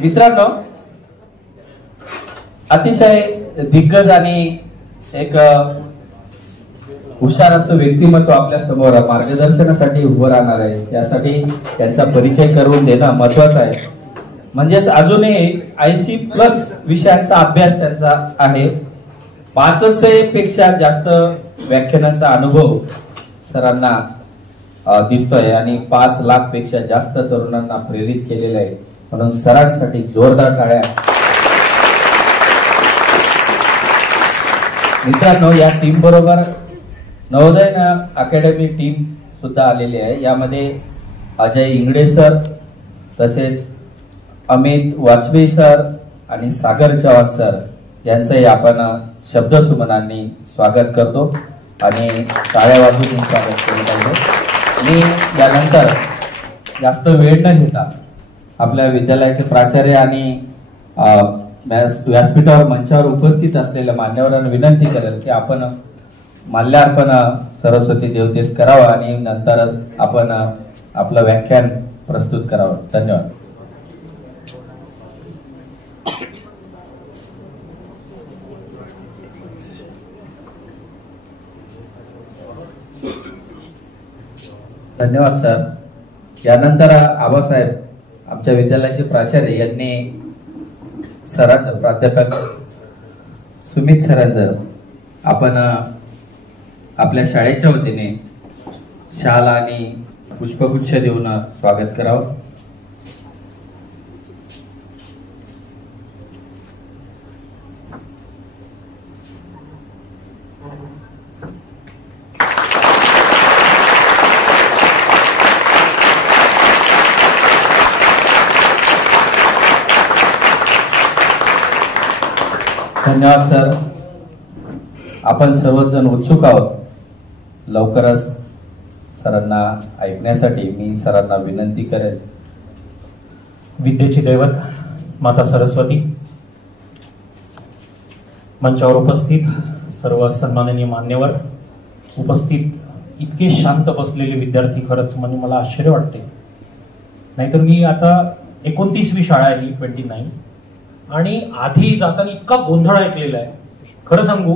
मित्रांनो, अतिशय दिग्गज आणि एक हुशार असं व्यक्तिमत्व आपल्या समोर मार्गदर्शनासाठी उभं राहणार आहे. यासाठी त्यांचा परिचय करून देणं महत्वाचं आहे. म्हणजेच अजूनही 80+ विषयांचा अभ्यास त्यांचा आहे. 500 पेक्षा जास्त व्याख्यानांचा अनुभव सरांना दिसतोय आणि 5 लाख पेक्षा जास्त तरुणांना प्रेरित केलेलं आहे. म्हणून सरांसाठी जोरदार टाळ्या. मित्रांनो, या टीम बरोबर नवोदय अकॅडमी टीम सुद्धा आलेली आहे. यामध्ये अजय इंगडे सर, तसेच अमित वाजपेयी सर आणि सागर चव्हाण सर यांचंही आपण शब्दसुमनांनी स्वागत करतो आणि टाळ्या वाजवून स्वागत केलं पाहिजे. मी यानंतर जास्त वेळ न घेता आपल्या विद्यालयाचे प्राचार्य आणि व्यासपीठावर मंचावर उपस्थित असलेल्या मान्यवरांना विनंती करेल की आपण माल्यार्पण सरस्वती देवतेस करावं आणि नंतर आपण आपलं व्याख्यान प्रस्तुत करावं. धन्यवाद. धन्यवाद सर. यानंतर आबासाहेब, आमच्या विद्यालयाचे प्राचार्य, यांनी प्राध्यापक सुमित सरांचं आपण आपल्या शाळेच्या वतीने शाल आणि पुष्पगुच्छ देऊन स्वागत करावं. धन्यवाद सर. आपण सर्वजण उत्सुक आहोत लवकरच सरांना ऐकण्यासाठी. मी सरांना विनंती करेन. विद्येची दैवत माता सरस्वती, मंचावर उपस्थित सर्व सन्माननीय मान्यवर, उपस्थित इतके शांत बसलेले विद्यार्थी, खरंच म्हणजे मला आश्चर्य वाटते. नाहीतर मी आता 29वी शाळा आहे ही, 29, आणि आधी जाताना इतका गोंधळ ऐकलेला आहे. खरं सांगू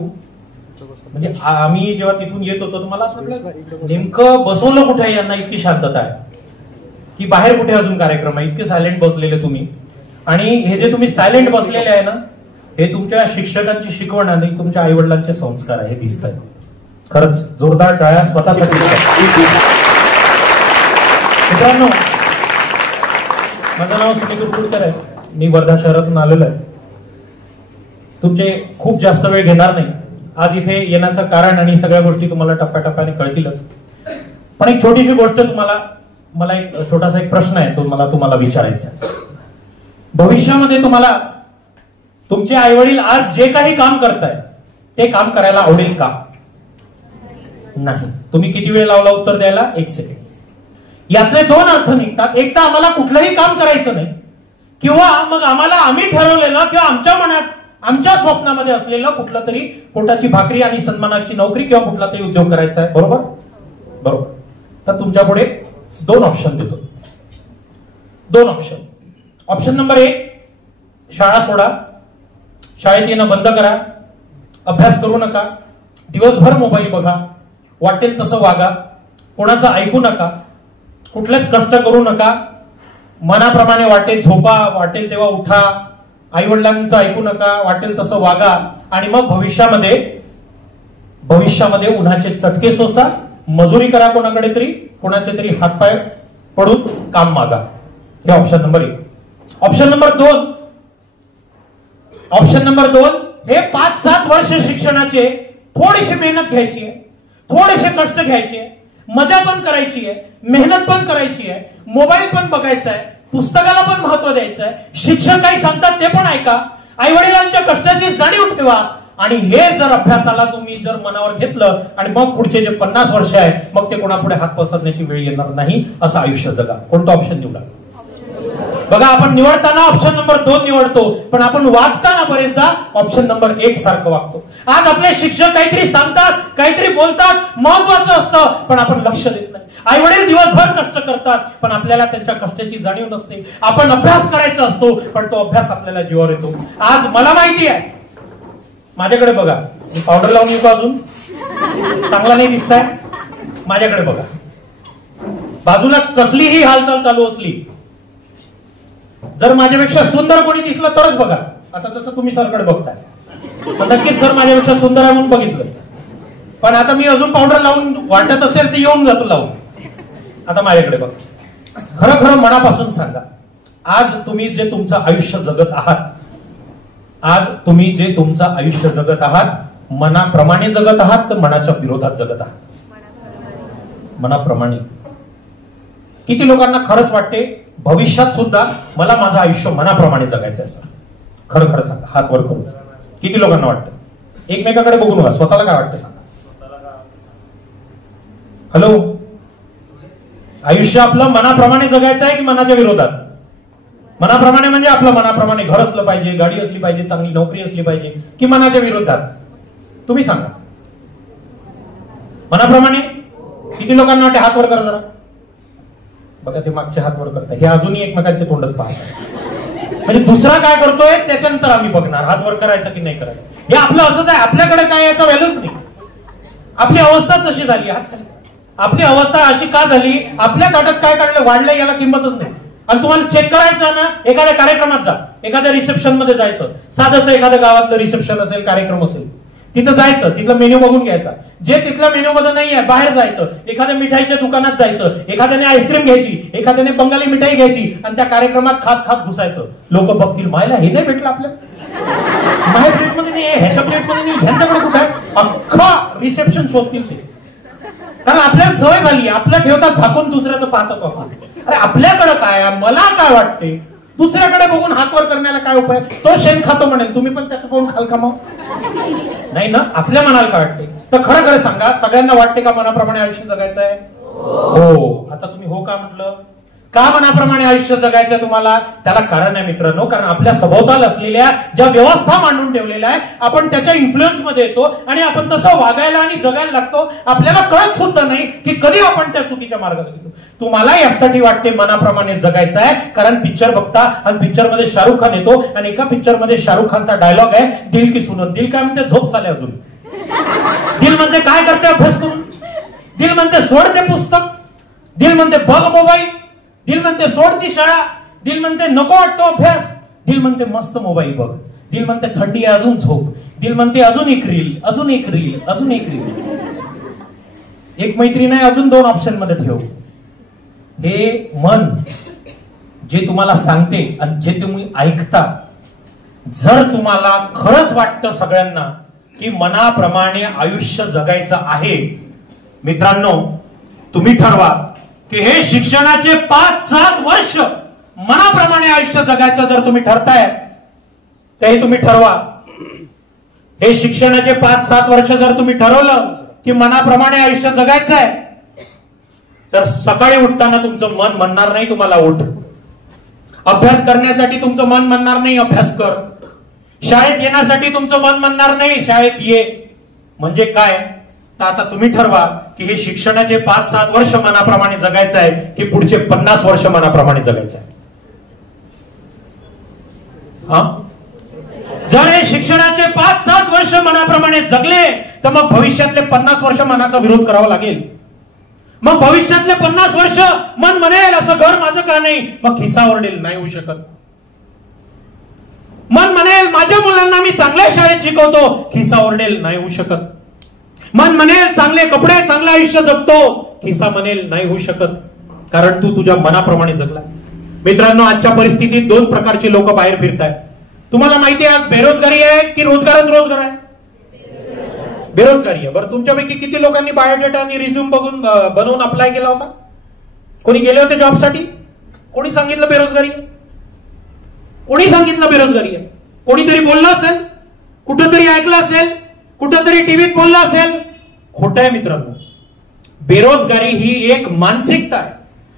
म्हणजे आम्ही जेव्हा तिथून येत होतो तुम्हाला असं वाटलं नेमकं बसवलं कुठे यांना, इतकी शांतता आहे की बाहेर कुठे अजून कार्यक्रम आहे. इतके सायलेंट बसलेले तुम्ही, आणि हे जे तुम्ही सायलेंट बसलेले आहे ना, हे तुमच्या शिक्षकांची शिकवण आणि तुमच्या आई वडिलांचे संस्कार आहे, हे दिसत आहे. खरंच जोरदार टाळ्या स्वतःसाठी. मित्रांनो, माझं नाव सुमित उरकुडकर आहे. मी वर्धा शहरातून आलेलो आहे. तुमचे खूप जास्त वेळ घेणार नाही. आज इथे येण्याचं कारण आणि सगळ्या गोष्टी तुम्हाला टप्प्याटप्प्याने कळतीलच. पण एक छोटीशी गोष्ट मला एक छोटासा एक प्रश्न आहे, तो मला तुम्हाला विचारायचा आहे. भविष्यामध्ये तुम्हाला तुमचे आई वडील आज जे काही काम करताय ते काम करायला आवडेल का? नाही. तुम्ही किती वेळ लावला उत्तर द्यायला? 1 सेकंड. याचे 2 अर्थ निघतात. एक तर आम्हाला कुठलंही काम करायचं नाही, किंवा मग आम्ही ठरवलेलं किंवा आमच्या मनात, आमच्या स्वप्नामध्ये असलेलं कुठलं तरी पोटाची भाकरी आणि सन्मानाची नोकरी किंवा कुठला तरी उद्योग करायचा आहे. बरोबर? बरोबर. तर तुमच्या पुढे 2 ऑप्शन देतो. 2 ऑप्शन. ऑप्शन नंबर 1, शाळा सोडा, शाळेत येणं बंद करा, अभ्यास करू नका, दिवसभर मोबाईल बघा, वाटेल तसं वागा, कोणाचं ऐकू नका, कुठलेच कष्ट करू नका, मनाप्रमाणे वाटेल झोपा, वाटेल तेव्हा उठा, आई वडिलांचं ऐकू नका, वाटेल तसं वागा, आणि मग भविष्यामध्ये उन्हाचे चटके सोसा, मजुरी करा, कोणाकडे तरी कोणाचे तरी हातपाय पडून काम मागा. हे ऑप्शन नंबर 1. ऑप्शन नंबर 2, हे 5-7 वर्ष शिक्षणाचे थोडीशी मेहनत घ्यायची आहे, थोडेसे कष्ट घ्यायचे, मजा पण करायची आहे, मेहनत पण करायची आहे, मोबाईल पण बघायचा आहे, पुस्तकाला पण महत्व द्यायचं आहे, शिक्षक काही सांगतात ते पण ऐका, आई वडिलांच्या कष्टाची जाणीव ठेवा, आणि हे जर अभ्यासाला तुम्ही जर मनावर घेतलं आणि मग पुढचे जे 50 वर्ष आहे मग ते कोणापुढे हात पसरण्याची वेळ येणार नाही, असं आयुष्य जगा. कोणतं ऑप्शन निवडा? बघा, आपण निवडताना ऑप्शन नंबर 2 निवडतो, पण आपण वागताना बरेचदा ऑप्शन नंबर 1 सारखं वागतो. आज आपले शिक्षक काहीतरी सांगतात, काहीतरी बोलतात, महत्वाचं असतं, पण आपण लक्ष देत नाही. आई वडील दिवसभर कष्ट करतात, पण आपल्याला त्यांच्या कष्टाची जाणीव नसते. आपण अभ्यास करायचा असतो, पण तो अभ्यास आपल्याला जीवावर येतो. आज मला माहिती आहे, माझ्याकडे बघा, मी पावडर लावून येतो, अजून चांगला नाही दिसताय. माझ्याकडे बघा, बाजूला कसलीही हालचाल चालू असली, जर माझ्यापेक्षा सुंदर कोणी दिसलं तरच बघा. आता जसं तुम्ही सरकडे बघताय, नक्कीच सर माझ्यापेक्षा सुंदर आहे म्हणून बघितलं, पण आता मी अजून पावडर लावून वाटत असेल तर येऊन जातो लावून. आता माझ्याकडे बघ, खरं खरं मनापासून सांगा, आज तुम्ही जे तुमचं आयुष्य जगत आहात, आज तुम्ही जे तुमचं आयुष्य जगत आहात, मनाप्रमाणे जगत आहात तर मनाच्या विरोधात जगत आहात? मनाप्रमाणे. किती लोकांना खरंच वाटते भविष्यात सुद्धा मला माझं आयुष्य मनाप्रमाणे जगायचं आहे सर? खरं खरं सांगा, हात वर करून. किती लोकांना वाटतं? एकमेकाकडे बघून बघा, स्वतःला काय वाटतं सांगा. हॅलो, आयुष्य आपलं मनाप्रमाणे जगायचं आहे की मनाच्या विरोधात? मनाप्रमाणे म्हणजे आपलं मनाप्रमाणे घर असलं पाहिजे, गाडी असली पाहिजे, चांगली नोकरी असली पाहिजे, की मनाच्या विरोधात? तुम्ही सांगा. मनाप्रमाणे. किती लोकांना वाटते? हात वर करा जरा. बघा, ते मागचे हात वर करतात, हे अजूनही एकमेकांचे तोंडच पाहतात. म्हणजे दुसरा काय करतोय त्याच्यानंतर आम्ही बघणार हात वर करायचा की नाही करायचं. हे आपलं असंच आहे, आपल्याकडे काय याचा व्हॅल्यूच नाही. आपली अवस्थाच अशी झाली. आपली अवस्था अशी का झाली? आपल्या ताटात काय काढलं वाढलं याला किंमतच नाही. आणि तुम्हाला चेक करायचं ना, एखाद्या कार्यक्रमात जा, एखाद्या रिसेप्शन मध्ये जायचं, साधंसं एखाद्या गावातलं रिसेप्शन असेल, कार्यक्रम असेल, तिथं जायचं, तिथलं मेन्यू बघून घ्यायचा. जे तिथल्या मेन्यू मध्ये नाही आहे बाहेर जायचं, एखाद्या मिठाईच्या दुकानात जायचं, एखाद्याने आईस्क्रीम घ्यायची, एखाद्याने बंगाली मिठाई घ्यायची आणि त्या कार्यक्रमात खात खात घुसायचं. लोक बघतील, मायला हे नाही भेटलं आपल्याला, माझ्या प्लेटमध्ये नाही, ह्याच्या प्लेटमध्ये नाही, ह्यांच्याकडे कुठे आहे, अख्खा रिसेप्शन शोधतील ते. कारण आपल्याला सवय झाली, आपल्या ठेवतात झाकून, दुसऱ्याचं पाहतं पाहून. अरे आपल्याकडे काय, मला काय वाटते, दुसऱ्याकडे बघून हात वर करण्याला काय उपाय? तो शेण खातो म्हणेल, तुम्ही पण त्याचं पाहून खाल का? मग नाही ना. आपल्या मनाला काय वाटते? तर खरं खरं सांगा, सगळ्यांना वाटते का मनाप्रमाणे आयुष्य जगायचं आहे? हो. आता तुम्ही हो का म्हटलं? का मनाप्रमाणे आयुष्य जगायचं तुम्हाला? त्याला कारण आहे मित्रांनो, कारण आपल्या सभोवताल असलेल्या ज्या व्यवस्था मांडून ठेवलेल्या आहे, आपण त्याच्या इन्फ्लुएन्स मध्ये येतो आणि आपण तसं वागायला आणि जगायला लागतो. आपल्याला कळत सुद्धा नाही की कधी आपण त्या चुकीच्या मार्गाला गेलो. तुम्हाला यासाठी वाटते मनाप्रमाणे जगायचं आहे, कारण पिक्चर बघता आणि पिक्चर मध्ये शाहरुख खान येतो आणि एका पिक्चर मध्ये शाहरुख खानचा डायलॉग आहे, दिल की सुनत. दिल काय म्हणते? झोप चाले अजून. दिल म्हणते काय करते अभ्यास करून. दिल म्हणते सोड ते पुस्तक. दिल म्हणते बघ मोबाईल. दिल म्हणते सोड ती शाळा. दिल म्हणते नको वाटतो अभ्यास. दिल म्हणते मस्त मोबाईल बघ. दिल म्हणते थंडी आहे अजून झोप. दिल म्हणते अजून एक रील, अजून एक रील, अजून एक रील. एक मैत्री नाही, अजून 2 ऑप्शन मध्ये ठेव. हे मन जे तुम्हाला सांगते आणि जे तुम्ही ऐकता, जर तुम्हाला खरंच वाटतं सगळ्यांना की मनाप्रमाणे आयुष्य जगायचं आहे, मित्रांनो तुम्ही ठरवा की हे शिक्षणाचे 5-7 वर्ष मनाप्रमाणे आयुष्य जगायचं जर तुम्ही ठरताय, तर हे तुम्ही ठरवा. हे शिक्षणाचे 5-7 वर्ष जर तुम्ही ठरवलं की मनाप्रमाणे आयुष्य जगायचं आहे, तर सकाळी उठताना तुमचं मन म्हणणार नाही तुम्हाला उठ. अभ्यास करण्यासाठी तुमचं मन म्हणणार नाही अभ्यास कर. शाळेत येण्यासाठी तुमचं मन म्हणणार नाही शाळेत ये. म्हणजे काय? तर आता तुम्ही ठरवा की हे शिक्षणाचे 5-7 वर्ष मनाप्रमाणे जगायचं आहे की पुढचे 50 वर्ष मनाप्रमाणे जगायचं आहे. जर हे शिक्षणाचे 5-7 वर्ष मनाप्रमाणे जगले, तर मग भविष्यातले 50 वर्ष मनाचा विरोध करावा लागेल. मग भविष्यातले 50 वर्ष मन म्हणेल असं घर माझं का नाही, मग खिसा ओरडेल, नाही होऊ शकत. मन म्हणेल माझ्या मुलांना मी चांगल्या शाळेत शिकवतो, खिसा ओरडेल, नाही होऊ शकत. मन म्हणेल चांगले कपडे, चांगलं आयुष्य जगतो, खिसा म्हणेल नाही होऊ शकत, कारण तू तुझ्या मनाप्रमाणे जगला. मित्रांनो, आजच्या परिस्थितीत 2 प्रकारचे लोक बाहेर फिरतायत. तुम्हाला माहिती आहे आज बेरोजगारी आहे की रोजगारच रोजगार आहे? बेरोजगारी आहे. बरं, तुमच्यापैकी किती लोकांनी बायोडेटा आणि रिझ्यूम बनवून अप्लाय केला होता? कोणी गेले होते जॉबसाठी? कोणी सांगितलं बेरोजगारी आहे? कोणी सांगितलं बेरोजगारी आहे? कोणीतरी बोललं असेल, कुठंतरी ऐकलं असेल, कुठंतरी टीव्हीत बोललं असेल. खोटं आहे मित्रांनो. बेरोजगारी ही एक मानसिकता आहे.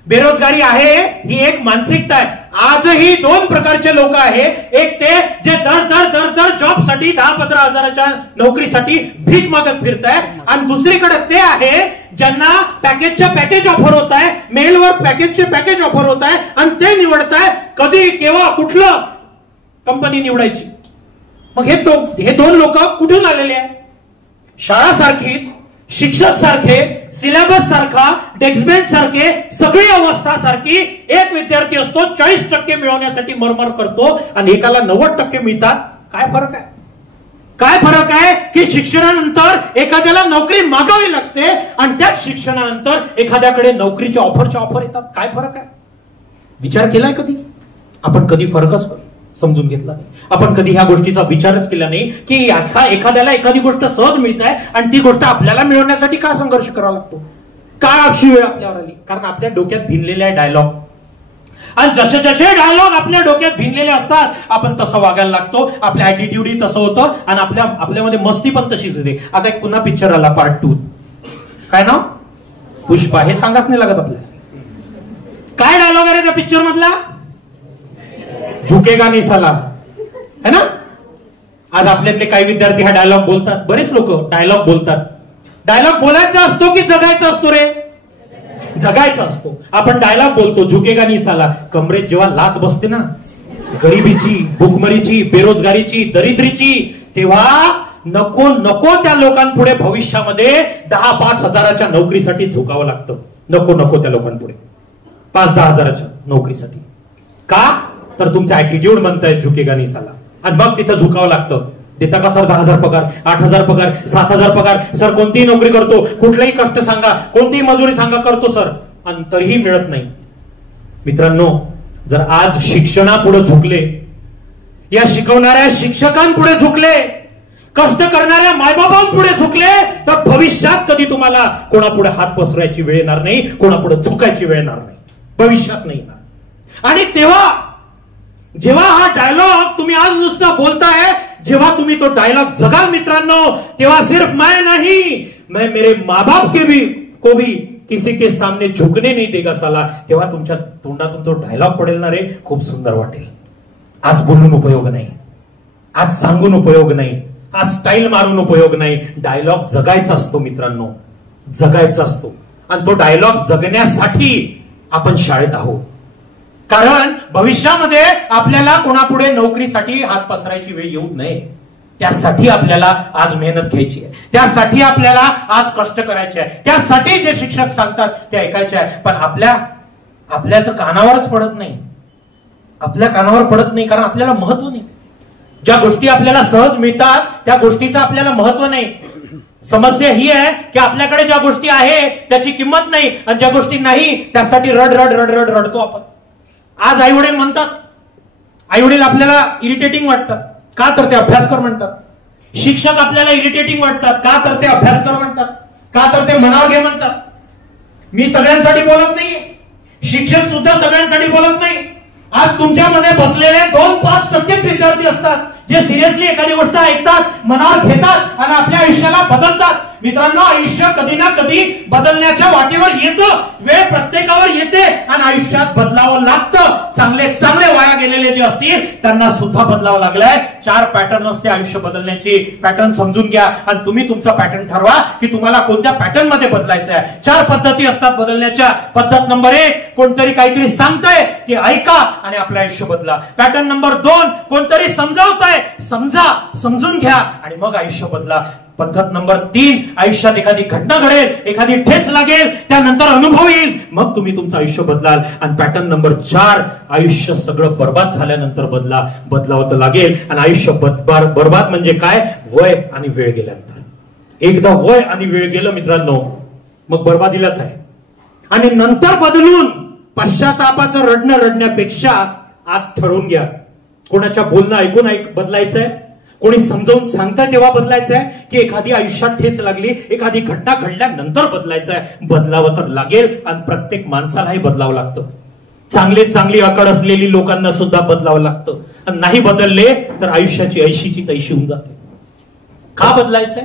बेरोजगारी आहे ही एक मानसिकता आहे. आजही 2 प्रकारचे लोक आहे. एक ते जे दर जॉबसाठी 10-15 हजाराच्या नोकरीसाठी भीक मागत फिरताय, आणि दुसरीकडे ते आहे ज्यांना पॅकेजच्या पॅकेज ऑफर होत आहे, मेलवर पॅकेजचे पॅकेज ऑफर होत आहे आणि ते निवडताय कधी केव्हा कुठलं कंपनी निवडायची. मग हे दोन लोक कुठून आलेले आहे? शाळा सारखीच, शिक्षक सारखे, सिलेबस सारखा, डेस्कमेंट सारखे, सगळी अवस्था सारखी. एक विद्यार्थी असतो 40% मिळवण्यासाठी मरमर करतो आणि एकाला 90% मिळतात. काय फरक आहे? काय फरक आहे की शिक्षणानंतर एखाद्याला नोकरी मागावी लागते आणि त्याच शिक्षणानंतर एखाद्याकडे नोकरीच्या ऑफर येतात. काय फरक आहे? विचार केलाय कधी आपण? कधी फरकच समजून घेतला नाही. आपण कधी ह्या गोष्टीचा विचारच केला नाही की एखाद्याला एखादी गोष्ट सहज मिळत आहे आणि ती गोष्ट आपल्याला मिळवण्यासाठी का संघर्ष करावा लागतो? का अशी वेळ आपल्यावर आली? कारण आपल्या डोक्यात भिनलेले आहे डायलॉग. आणि जसे जसे डायलॉग आपल्या डोक्यात भिनलेले असतात आपण तसं वागायला लागतो. आपल्या ऍटिट्यूड तसं होतं आणि आपल्यामध्ये मस्ती पण तशीच येते. आता एक पुन्हा पिक्चर आला पार्ट 2. काय नाव? पुष्पा. हे सांगाच नाही लागत आपल्याला. काय डायलॉग आहे त्या पिक्चर मधला? झुकेगा नहीं साला, है ना? आज आपल्यातले काही विद्यार्थी हा डायलॉग बोलतात. बरेच लोक डायलॉग बोलतात. डायलॉग बोलायचा असतो की जगायचा असतो रे? जगायचा असतो. आपण डायलॉग बोलतो झुकेगा नहीं साला. कमरेत जेव्हा लात बसते ना गरिबीची, भुकमरीची, बेरोजगारीची, दरिद्रीची, तेव्हा नको नको त्या लोकांपुढे भविष्यामध्ये 10-5 हजाराच्या नोकरीसाठी झुकावं लागतं. नको त्या लोकांपुढे 5-10 हजाराच्या नोकरीसाठी. का? तर तुमचा ऍटिट्यूड म्हणताय झुकेगा नहीं साला. आणि मग तिथं झुकावं लागतं. देता का सर 10,000 पगार, 8,000 पगार, 7,000 पगार? सर कोणतीही नोकरी करतो, कुठलाही कष्ट सांगा, कोणतीही मजुरी सांगा, करतो सर, आणि तरीही मिळत नाही. मित्रांनो, जर आज शिक्षणापुढे झुकले, या शिकवणाऱ्या शिक्षकांपुढे झुकले, कष्ट करणाऱ्या मायबापांपुढे झुकले, तर भविष्यात कधी तुम्हाला कोणापुढे हात पसरायची वेळ येणार नाही, कोणापुढे झुकायची वेळ येणार नाही. भविष्यात नाही येणार. आणि तेव्हा जेव्हा हा डायलॉग तुम्ही आज नुसता बोलताय, जेव्हा तुम्ही तो डायलॉग जगाल मित्रांनो, तेव्हा सिर्फ मैं नहीं, मैं मेरे माँ बाप को भी किसी के सामने झुकने नहीं देगा साला. तेव्हा तुमच्या तोंडातून तो डायलॉग पडेल ना रे, खूप सुंदर वाटेल. आज बोलून उपयोग नाही, आज सांगून उपयोग नाही, आज स्टाईल मारून उपयोग नाही. डायलॉग जगायचा असतो मित्रांनो, जगायचा असतो. आणि तो डायलॉग जगण्यासाठी आपण शाळेत आहोत. कारण भविष्यामध्ये आपल्याला कोणापुढे नोकरीसाठी हात पसरायची वेळ येऊ नये, त्यासाठी आपल्याला आज मेहनत घ्यायची आहे, त्यासाठी आपल्याला आज कष्ट करायचे आहे, त्यासाठी जे शिक्षक सांगतात ते ऐकायचे आहे. पण आपल्या तर कानावरच पडत नाही, आपल्या कानावर पडत नाही. कारण आपल्याला महत्व नाही. ज्या गोष्टी आपल्याला सहज मिळतात त्या गोष्टीचं आपल्याला महत्व नाही. समस्या ही आहे की आपल्याकडे ज्या गोष्टी आहे त्याची किंमत नाही, आणि ज्या गोष्टी नाही त्यासाठी रडतो आपण. आज आई वडील म्हणतात, आई वडील आपल्याला इरिटेटिंग वाटतात. का? तर ते अभ्यास कर म्हणतात. शिक्षक आपल्याला इरिटेटिंग वाटतात. का? तर ते अभ्यास कर म्हणतात. का? तर ते मनावर घे म्हणतात. मी सगळ्यांसाठी बोलत नाही, शिक्षक सुद्धा सगळ्यांसाठी बोलत नाही. आज तुमच्यामध्ये बसलेले 2-5% विद्यार्थी असतात जे सिरियसली एखादी गोष्ट ऐकतात, मनावर घेतात आणि आपल्या आयुष्याला बदलतात. मित्रांनो, आयुष्य कधी ना कधी बदलण्याच्या वाटेवर येतं. वेळ प्रत्येकावर येते आणि आयुष्यात बदलावं लागतं. चांगले वाया गेलेले जे असतील त्यांना सुद्धा बदलावं लागलंय. 4 पॅटर्न असते आयुष्य बदलण्याची. पॅटर्न समजून घ्या आणि तुम्ही तुमचा पॅटर्न ठरवा की तुम्हाला कोणत्या पॅटर्न मध्ये बदलायचं आहे. 4 पद्धती असतात बदलण्याच्या. पद्धत नंबर 1, कोणतरी काहीतरी सांगतंय ते ऐका आणि आपलं आयुष्य बदला. पॅटर्न नंबर 2, कोणतरी समजावतंय, समजा, समजून घ्या आणि मग आयुष्य बदला. पद्धत नंबर 3, आयुष्यात एखादी घटना घडेल, एखादी ठेच लागेल, त्यानंतर अनुभव येईल, मग तुम्ही तुमचं आयुष्य बदलाल. आणि पॅटर्न नंबर 4, आयुष्य सगळं बर्बाद झाल्यानंतर बदलावं तर लागेल. आणि आयुष्य बर्बाद म्हणजे काय? वय आणि वेळ गेल्यानंतर. एकदा वय आणि वेळ गेलं मित्रांनो, मग बर्बादीलाच आहे. आणि नंतर बदलून पश्चातापाचं रडण्यापेक्षा आज ठरवून घ्या. कोणाच्या बोलणं ऐकून बदलायचंय, कोणी समजावून सांगताय तेव्हा बदलायचंय, की एखादी आयुष्यात ठेच लागली, एखादी घटना घडल्यानंतर बदलायचंय. बदलावं तर लागेल आणि प्रत्येक माणसालाही बदलावं लागतं. चांगली अकड असलेली लोकांना सुद्धा बदलावं लागतं. आणि नाही बदलले तर आयुष्याची ऐशीची तैशी होऊन जाते. का बदलायचंय?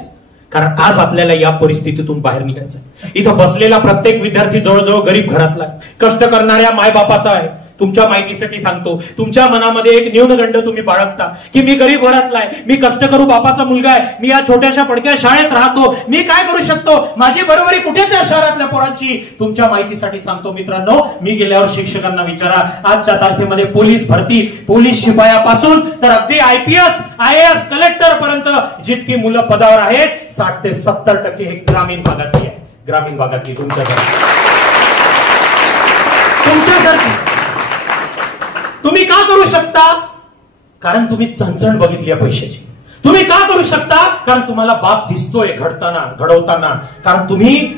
कारण आज आपल्याला या परिस्थितीतून बाहेर निघायचंय. इथं बसलेला प्रत्येक विद्यार्थी जवळजवळ गरीब घरातला आहे, कष्ट करणाऱ्या मायबापाचा आहे. तुमच्या माहितीसाठी सांगतो, तुमच्या मनामध्ये एक न्यूनगंड तुम्ही बाळगता की मी गरीब घरातला आहे, मी कष्टकरू बापाचा मुलगा आहे, मी या छोट्याशा पडक्या शाळेत राहतो, मी काय करू शकतो, माझी बरोबरी कुठे त्या शहरातल्या पोरांची. तुमच्या माहितीसाठी सांगतो मित्रांनो, मी गेल्यावर शिक्षकांना विचारा, आजच्या तारखेमध्ये पोलीस भरती, पोलीस शिपायापासून तर अगदी IPS IAS कलेक्टर पर्यंत जितकी मुलं पदावर आहेत 60 ते 70% हे ग्रामीण भागातली आहे. ग्रामीण भागातली तुमच्यासारखी. तुम्ही का करू शकता? कारण तुम्ही चणचण बघितली आहे पैशाची. तुम्ही का करू शकता? कारण तुम्हाला बाप दिसतोय घडवताना. कारण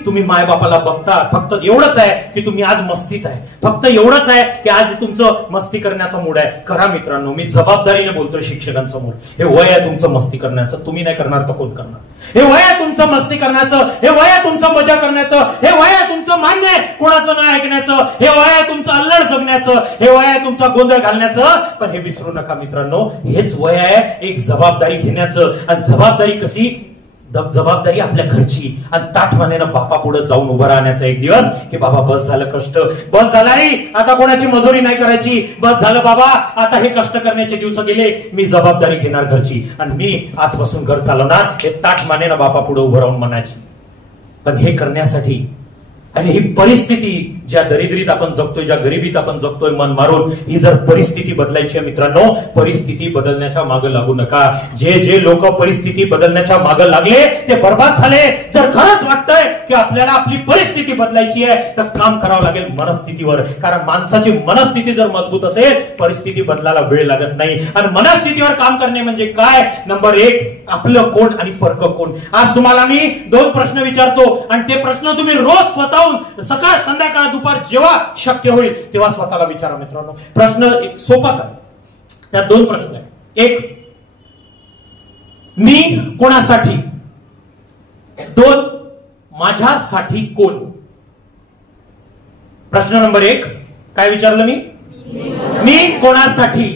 तुम्ही मायबापाला बघता. फक्त एवढंच आहे की तुम्ही आज मस्तीत आहे, फक्त एवढंच आहे की आज तुमचं मस्ती करण्याचा मूड आहे. खरा मित्रांनो, मी जबाबदारीने बोलतोय शिक्षकांसमोर, हे वय आहे तुमचं मस्ती करण्याचं. तुम्ही नाही करणार तर कोण करणार? हे वय आहे तुमचं मस्ती करण्याचं, हे वय आहे तुमचं मजा करण्याचं, हे वय आहे तुमचं मान्य आहे कोणाचं नाही ऐकण्याचं, हे वय आहे तुमचं अल्लड जगण्याचं, हे वय आहे तुमचा गोंधळ घालण्याचं. पण हे विसरू नका मित्रांनो, हेच वय आहे एक जबाबदारी घेण्याचं. आणि जबाबदारी कशी? जबाबदारी आपल्या घरची आणि ताठमानेनं बापा पुढे जाऊन उभं राहण्याचा एक दिवस की बाबा बस झालं कष्ट, बस झालाय आता कोणाची मजुरी नाही करायची, बस झालं बाबा आता हे कष्ट करण्याचे दिवस गेले, मी जबाबदारी घेणार घरची आणि मी आजपासून घर चालवणार, हे ताठमानेनं बापा पुढे उभं राहून म्हणायची. पण हे करण्यासाठी आणि ही परिस्थिती ज्या दरिद्रीत आपण जगतोय, ज्या गरिबीत आपण जगतोय मन मारून, ही जर परिस्थिती बदलायची आहे मित्रांनो, परिस्थिती बदलण्याच्या मागे लागू नका. जे लोक परिस्थिती बदलण्याच्या मागे लागले ते बर्बाद झाले. जर खरंच वाटतंय की आपल्याला आपली परिस्थिती बदलायची आहे तर काम करावं लागेल मनस्थितीवर. कारण माणसाची मनस्थिती जर मजबूत असेल परिस्थिती बदलायला वेळ लागत नाही. आणि मनस्थितीवर काम करणे म्हणजे काय? नंबर 1, आपलं कोण आणि परक कोण. आज तुम्हाला मी 2 प्रश्न विचारतो आणि ते प्रश्न तुम्ही रोज स्वतःहून सकाळ संध्याकाळ दुपार जेव्हा शक्य होईल तेव्हा स्वतःला विचारा मित्रांनो. प्रश्न एक सोपाच आहे, त्यात 2 प्रश्न आहेत. 1, मी कोणासाठी? 2, माझ्यासाठी कोण? प्रश्न नंबर 1 काय विचारलं मी कोणासाठी?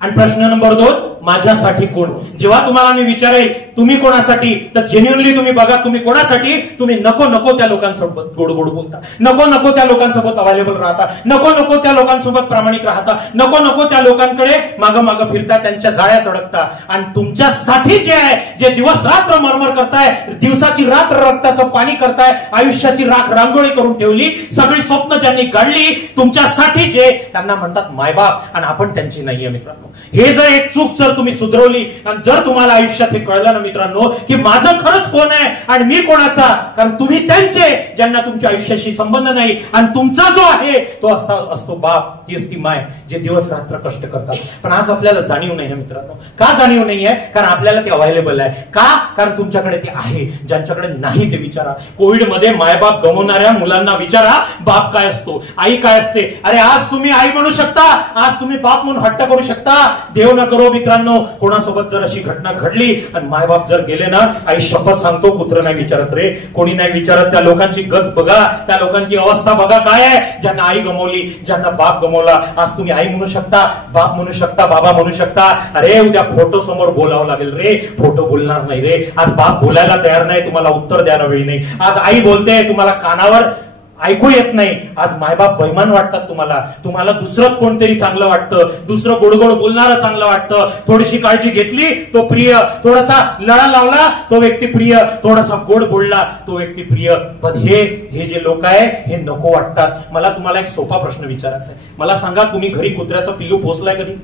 आणि प्रश्न नंबर 2 माझ्यासाठी कोण? जेव्हा तुम्हाला मी विचारेल तुम्ही कोणासाठी, तर जेन्युअनली तुम्ही बघा तुम्ही कोणासाठी. तुम्ही नको त्या लोकांसोबत गोड बोलता, नको त्या लोकांसोबत अवेलेबल राहता, नको त्या लोकांसोबत प्रामाणिक राहता, नको त्या लोकांकडे मागं फिरता, त्यांच्या जाळ्यात अडकता. आणि तुमच्यासाठी जे आहे, जे दिवस रात्र मरमर करताय, दिवसाची रात्र रक्ताचं पाणी करताय, आयुष्याची रांगोळी करून ठेवली, सगळी स्वप्न ज्यांनी काढली तुमच्यासाठी, जे त्यांना म्हणतात मायबाप, आणि आपण त्यांची नाहीये मित्रांनो. हे जर एक चूक जर तुम्ही सुधरवली आणि जर तुम्हाला आयुष्यात हे कळलं ना मित्रांनो की माझं खरंच कोण आहे आणि मी कोणाचा, कारण तुम्ही त्यांचे ज्यांना तुमच्या आयुष्याशी संबंध नाही, आणि तुमचा जो आहे तो असतो बाप, ती असती माय, जे दिवस रात्र कष्ट करतात. पण आज आपल्याला जाणीव नाही मित्रांनो. का जाणीव नाहीये? कारण आपल्याला ते अवेलेबल आहे. का? कारण तुमच्याकडे ते आहे. ज्यांच्याकडे नाही ते विचारा. कोविडमध्ये मायबाप गमवणाऱ्या मुलांना विचारा बाप काय असतो, आई काय असते. अरे आज तुम्ही आई म्हणू शकता, आज तुम्ही बाप म्हणून हट्ट करू शकता. देव न करो मित्रांनो कोणासोबत जर अशी घटना घडली आणि मायबाप जर गेले ना, आई शपथ सांगतो कुत्र नाही विचारत रे, कोणी नाही विचारत. त्या लोकांची गत बघा, त्या लोकांची अवस्था बघा काय आहे, ज्यांना आई गमवली, ज्यांना बाप गमवला. आज तुम्ही आई म्हणू शकता, बाप म्हणू शकता, बाबा म्हणू शकता. अरे उद्या फोटो समोर बोलावं लागेल रे, फोटो बोलणार नाही रे. आज बाप बोलायला तयार नाही, तुम्हाला उत्तर द्यायला वेळ नाही. आज आई बोलते, तुम्हाला कानावर ऐकू येत नाही. आज मायबाप बैमान वाटतात तुम्हाला दुसरंच कोणतरी चांगलं वाटतं, दुसरं गोडगोड बोलणारं चांगलं वाटतं. थोडीशी काळजी घेतली तो प्रिय, थोडासा लळा लावला तो व्यक्ती प्रिय, थोडासा गोड बोलला तो व्यक्ती प्रिय. पण हे जे लोक आहे हे नको वाटतात. मला तुम्हाला एक सोपा प्रश्न विचारायचा आहे. मला सांगा, तुम्ही घरी कुत्र्याचं पिल्लू पोसलाय कधी?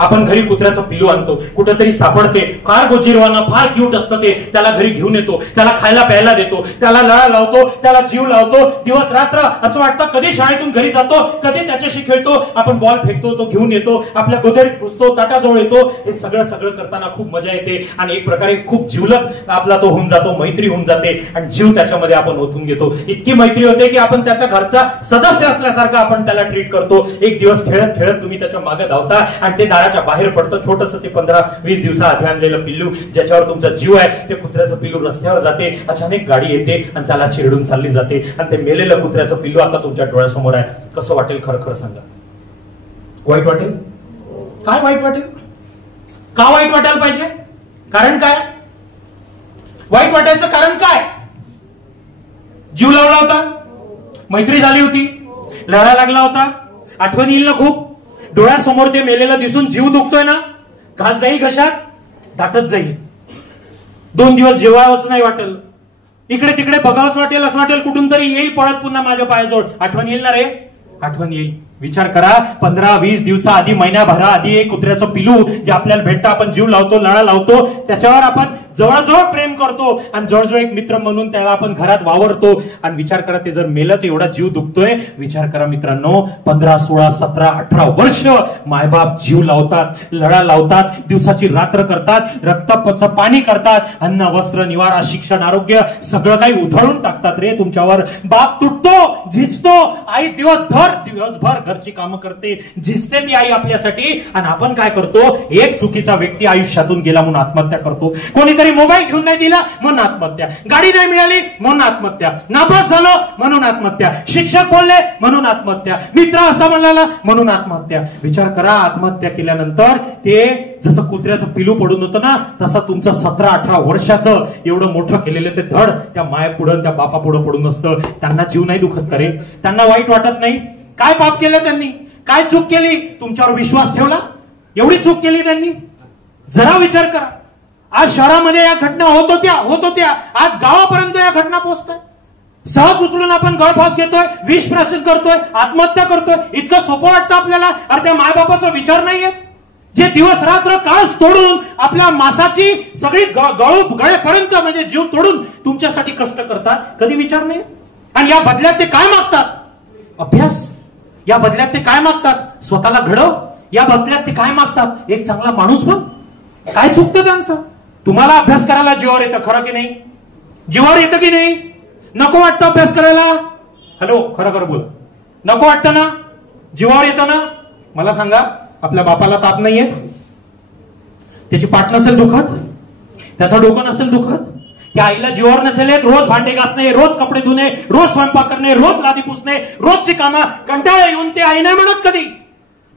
आपण घरी कुत्र्याचं पिल्लू आणतो, कुठेतरी सापडते, फार गोजीरवाना, फार क्यूट असतं ते, त्याला घरी घेऊन येतो, त्याला खायला प्यायला देतो, त्याला लळा लावतो, त्याला जीव लावतो. दिवस रात्र असं वाटतं कधी शाळेतून घरी जातो, कधी त्याच्याशी खेळतो. आपण बॉल फेकतो, तो घेऊन येतो, आपल्या गोदरीत घुसतो, ताटाजवळ येतो. हे सगळं करताना खूप मजा येते आणि एक प्रकारे खूप जीवलग आपला तो होऊन जातो, मैत्री होऊन जाते आणि जीव त्याच्यामध्ये आपण ओतून घेतो. इतकी मैत्री होते की आपण त्याच्या घरचा सदस्य असल्यासारखं आपण त्याला ट्रीट करतो. एक दिवस खेळत खेळत तुम्ही त्याच्या मागे धावता आणि ते बाहेर पडतं. छोटस ते 15-20 दिवसाआधी आणलेलं पिल्लू, ज्याच्यावर तुमचा जीव आहे, ते कुत्र्याचं पिल्लू रस्त्यावर जाते. अचानक गाडी येते आणि त्याला चिरडून चालली जाते आणि ते मेलेलं कुत्र्याचं पिल्लू आता तुमच्या डोळ्यासमोर आहे. कसं वाटेल? खरं सांगा. वाईट वाटेल? काय वाईट वाटेल? का वाईट वाटायला पाहिजे? कारण काय? वाईट वाटायचं कारण काय? जीव लावला होता, मैत्री झाली होती, लढा लागला होता, आठवण येईल ना खूप? डोळ्यासमोर ते मेलेलं दिसून जीव दुखतोय ना? घास जाईल घशात, दाटत जाईल. 2 दिवस जेवावंच नाही वाटेल, इकडे तिकडे बघावंच वाटेल, असं वाटेल कुठून तरी येईल पळत पुन्हा माझ्या पायाजवळ. आठवण येईल ना रे? आठवण येईल. विचार करा, 15-20 दिवसाआधी, महिन्याभराआधी एक कुत्र्याचं पिलू जे आपल्याला भेटतं, आपण जीव लावतो, लळा लावतो, त्याच्यावर आपण जवळजवळ प्रेम करतो आणि जवळजवळ एक मित्र म्हणून त्याला आपण घरात वावरतो. आणि विचार करा, ते जर मेलं तर एवढा जीव दुखतोय. विचार करा मित्रांनो, 15, 16, 17, 18 वर्ष मायबाप जीव लावतात, लळा लावतात, दिवसाची रात्र करतात, रक्ताचं पाणी करतात, अन्न, वस्त्र, निवारा, शिक्षण, आरोग्य सगळं काही उधळून टाकतात रे तुमच्यावर. बाप तुटतो, झिजतो, आई दिवसभर घरची कामं करते, झिजते ती आई आपल्यासाठी. आणि आपण काय करतो? एक चुकीचा व्यक्ती आयुष्यातून गेला म्हणून आत्महत्या करतो. कोणीतरी मोबाईल घेऊन नाही दिला म्हणून आत्महत्या, गाडी नाही मिळाली म्हणून आत्महत्या, नापास झालो म्हणून आत्महत्या, शिक्षक बोलले म्हणून आत्महत्या, मित्र असं म्हणाला म्हणून आत्महत्या. विचार करा, आत्महत्या केल्यानंतर ते जसं कुत्र्याचं पिलू पडून होतं ना, तसं तुमचं 17-18 वर्षाचं एवढं मोठं केलेलं ते धड त्या मायापुढं, त्या बापापुढं पडून असतं. त्यांना जीव नाही दुखत करे? त्यांना वाईट वाटत नाही? काय पाप केलं त्यांनी? काय चूक केली? तुमच्यावर विश्वास ठेवला, एवढी चूक केली त्यांनी? जरा विचार करा. आज शहरामध्ये या घटना होत होत्या, आज गावापर्यंत या घटना पोहोचताय. सहज उचलून आपण गळफास घेतोय, विष प्राशन करतोय, आत्महत्या करतोय. इतकं सोपं वाटतं आपल्याला? अरे त्या मायबापाचा विचार नाहीये जे दिवस रात्र काळच तोडून आपल्या मासाची सगळी गळेपर्यंत म्हणजे जीव तोडून तुमच्यासाठी कष्ट करतात. कधी विचार नाही? आणि या बदल्यात ते काय मागतात? अभ्यास. या बदल्यात ते काय मागतात? स्वतःला घडव. या बदल्यात ते काय मागतात? एक चांगला माणूस बन. काय चुकतं त्यांचं? तुम्हाला अभ्यास करायला जीवावर येतं, खरं की नाही? जीवावर येतं की नाही? नको वाटतं अभ्यास करायला? हॅलो, खरं बोल. नको वाटतं ना? जीवावर येतं ना? मला सांगा, आपल्या बापाला ताप नाही येत? त्याची पाठ नसेल दुखत? त्याचं डोकं नसेल दुखत? त्या आईला जीवावर नसेल येत? रोज भांडे घासणे, रोज कपडे धुणे, रोज स्वयंपाक करणे, रोज लादी पुसणे, रोजची कामं, कंटाळा येऊन ते आई नाही म्हणत कधी?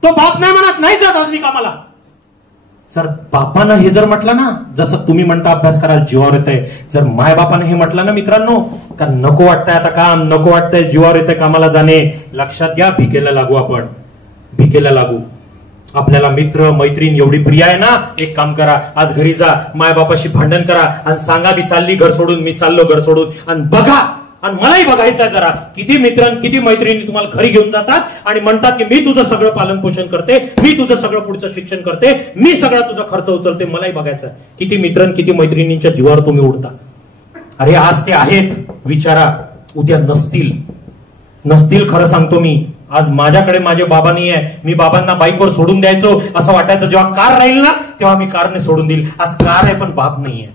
तो बाप नाही म्हणत नाही जात आज मी कामाला? जर बापानं हे जर म्हटलं ना, जसं तुम्ही म्हणता अभ्यास करायला जीवावर येतंय, जर माय बापानं हे म्हटलं ना मित्रांनो, का नको वाटतंय आता काम, नको वाटतंय, जीवावर येतंय कामाला जाणे, लक्षात घ्या, भिकेला लागू आपण. भिकेला लागू. आपल्याला मित्र मैत्रीण एवढी प्रिय आहे ना, एक काम करा, आज घरी जा, माय बापाशी भांडण करा आणि सांगा मी चालली घर सोडून, मी चाललो घर सोडून. आणि बघा, आणि मलाही बघायचं आहे जरा, किती मित्र किती मैत्रिणी तुम्हाला घरी घेऊन जातात आणि म्हणतात की मी तुझं सगळं पालन पोषण करते, मी तुझं सगळं पुढचं शिक्षण करते, मी सगळा तुझा खर्च उचलते. मलाही बघायचं आहे किती मित्र किती मैत्रिणींच्या जीवावर तुम्ही उडता. अरे आज ते आहेत, विचारा, उद्या नसतील. खरं सांगतो मी, आज माझ्याकडे माझे बाबा नाही आहे, मी बाबांना बाईकवर सोडून द्यायचो असं वाटायचं. जेव्हा कार राहील ना तेव्हा मी कारने सोडून देईल. आज कार आहे पण बाप नाहीये.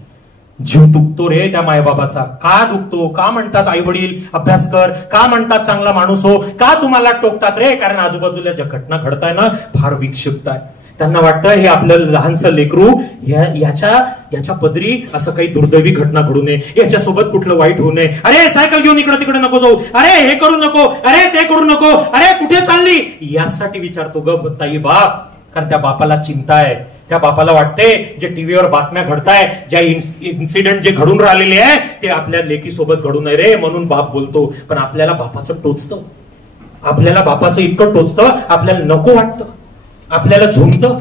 जीव दुखतो रे त्या मायबापाचा. का दुखतो? का म्हणतात आई वडील अभ्यास कर? का म्हणतात चांगला माणूस हो? का तुम्हाला टोकतात रे? कारण आजूबाजूला ज्या घटना घडताय ना, फार विक्षिप्त आहे. त्यांना वाटतं हे आपलं लहानसं लेकरू, याच्या पदरी असं काही दुर्दैवी घटना घडू नये, याच्यासोबत कुठलं वाईट होऊ नये. अरे सायकल घेऊन इकडे तिकडे नको जाऊ, अरे हे करू नको, अरे ते करू नको, अरे कुठे चालली, यासाठी विचारतो ग ताई बाप. कारण त्या बापाला चिंता आहे. त्या बापाला वाटते जे टीव्हीवर बातम्या घडताय, ज्या इन्सिडेंट जे घडून राहिलेले आहे ते आपल्या लेकीसोबत घडू नये रे, म्हणून बाप बोलतो. पण आपल्याला बापाचं टोचतं, आपल्याला बापाचं इतकं टोचतं, आपल्याला नको वाटतं, आपल्याला झुमतं.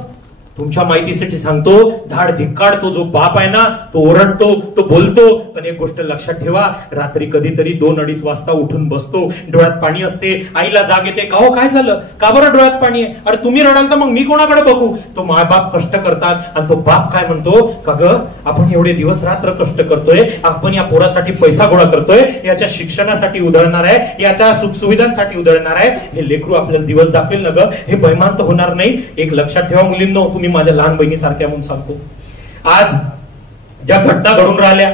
तुमच्या माहितीसाठी सांगतो, धाड धिक्काड तो जो बाप आहे ना, तो ओरडतो, तो बोलतो. पण एक गोष्ट लक्षात ठेवा, रात्री कधीतरी 2-2:30 वाजता उठून बसतो, डोळ्यात पाणी असते, आईला जाग येते, का हो काय झालं, का बरं डोळ्यात पाणी आहे? अरे तुम्ही रडाल तर मग मी कोणाकडे बघू? तो माय बाप कष्ट करतात आणि तो बाप काय म्हणतो, का ग आपण एवढे दिवस रात्र कष्ट करतोय, आपण या पोरासाठी पैसा गोळा करतोय, याच्या शिक्षणासाठी उधळणार आहे, याच्या सुखसुविधांसाठी उधळणार आहे. हे लेकरू आपल्याला दिवस दाखवेल ना ग, हे बैमान तर होणार नाही. एक लक्षात ठेवा मुलींनो, मी माझ्या लहान बहिणीसारख्या म्हणून सांगतो, आज ज्या घटना घडून राहिल्या,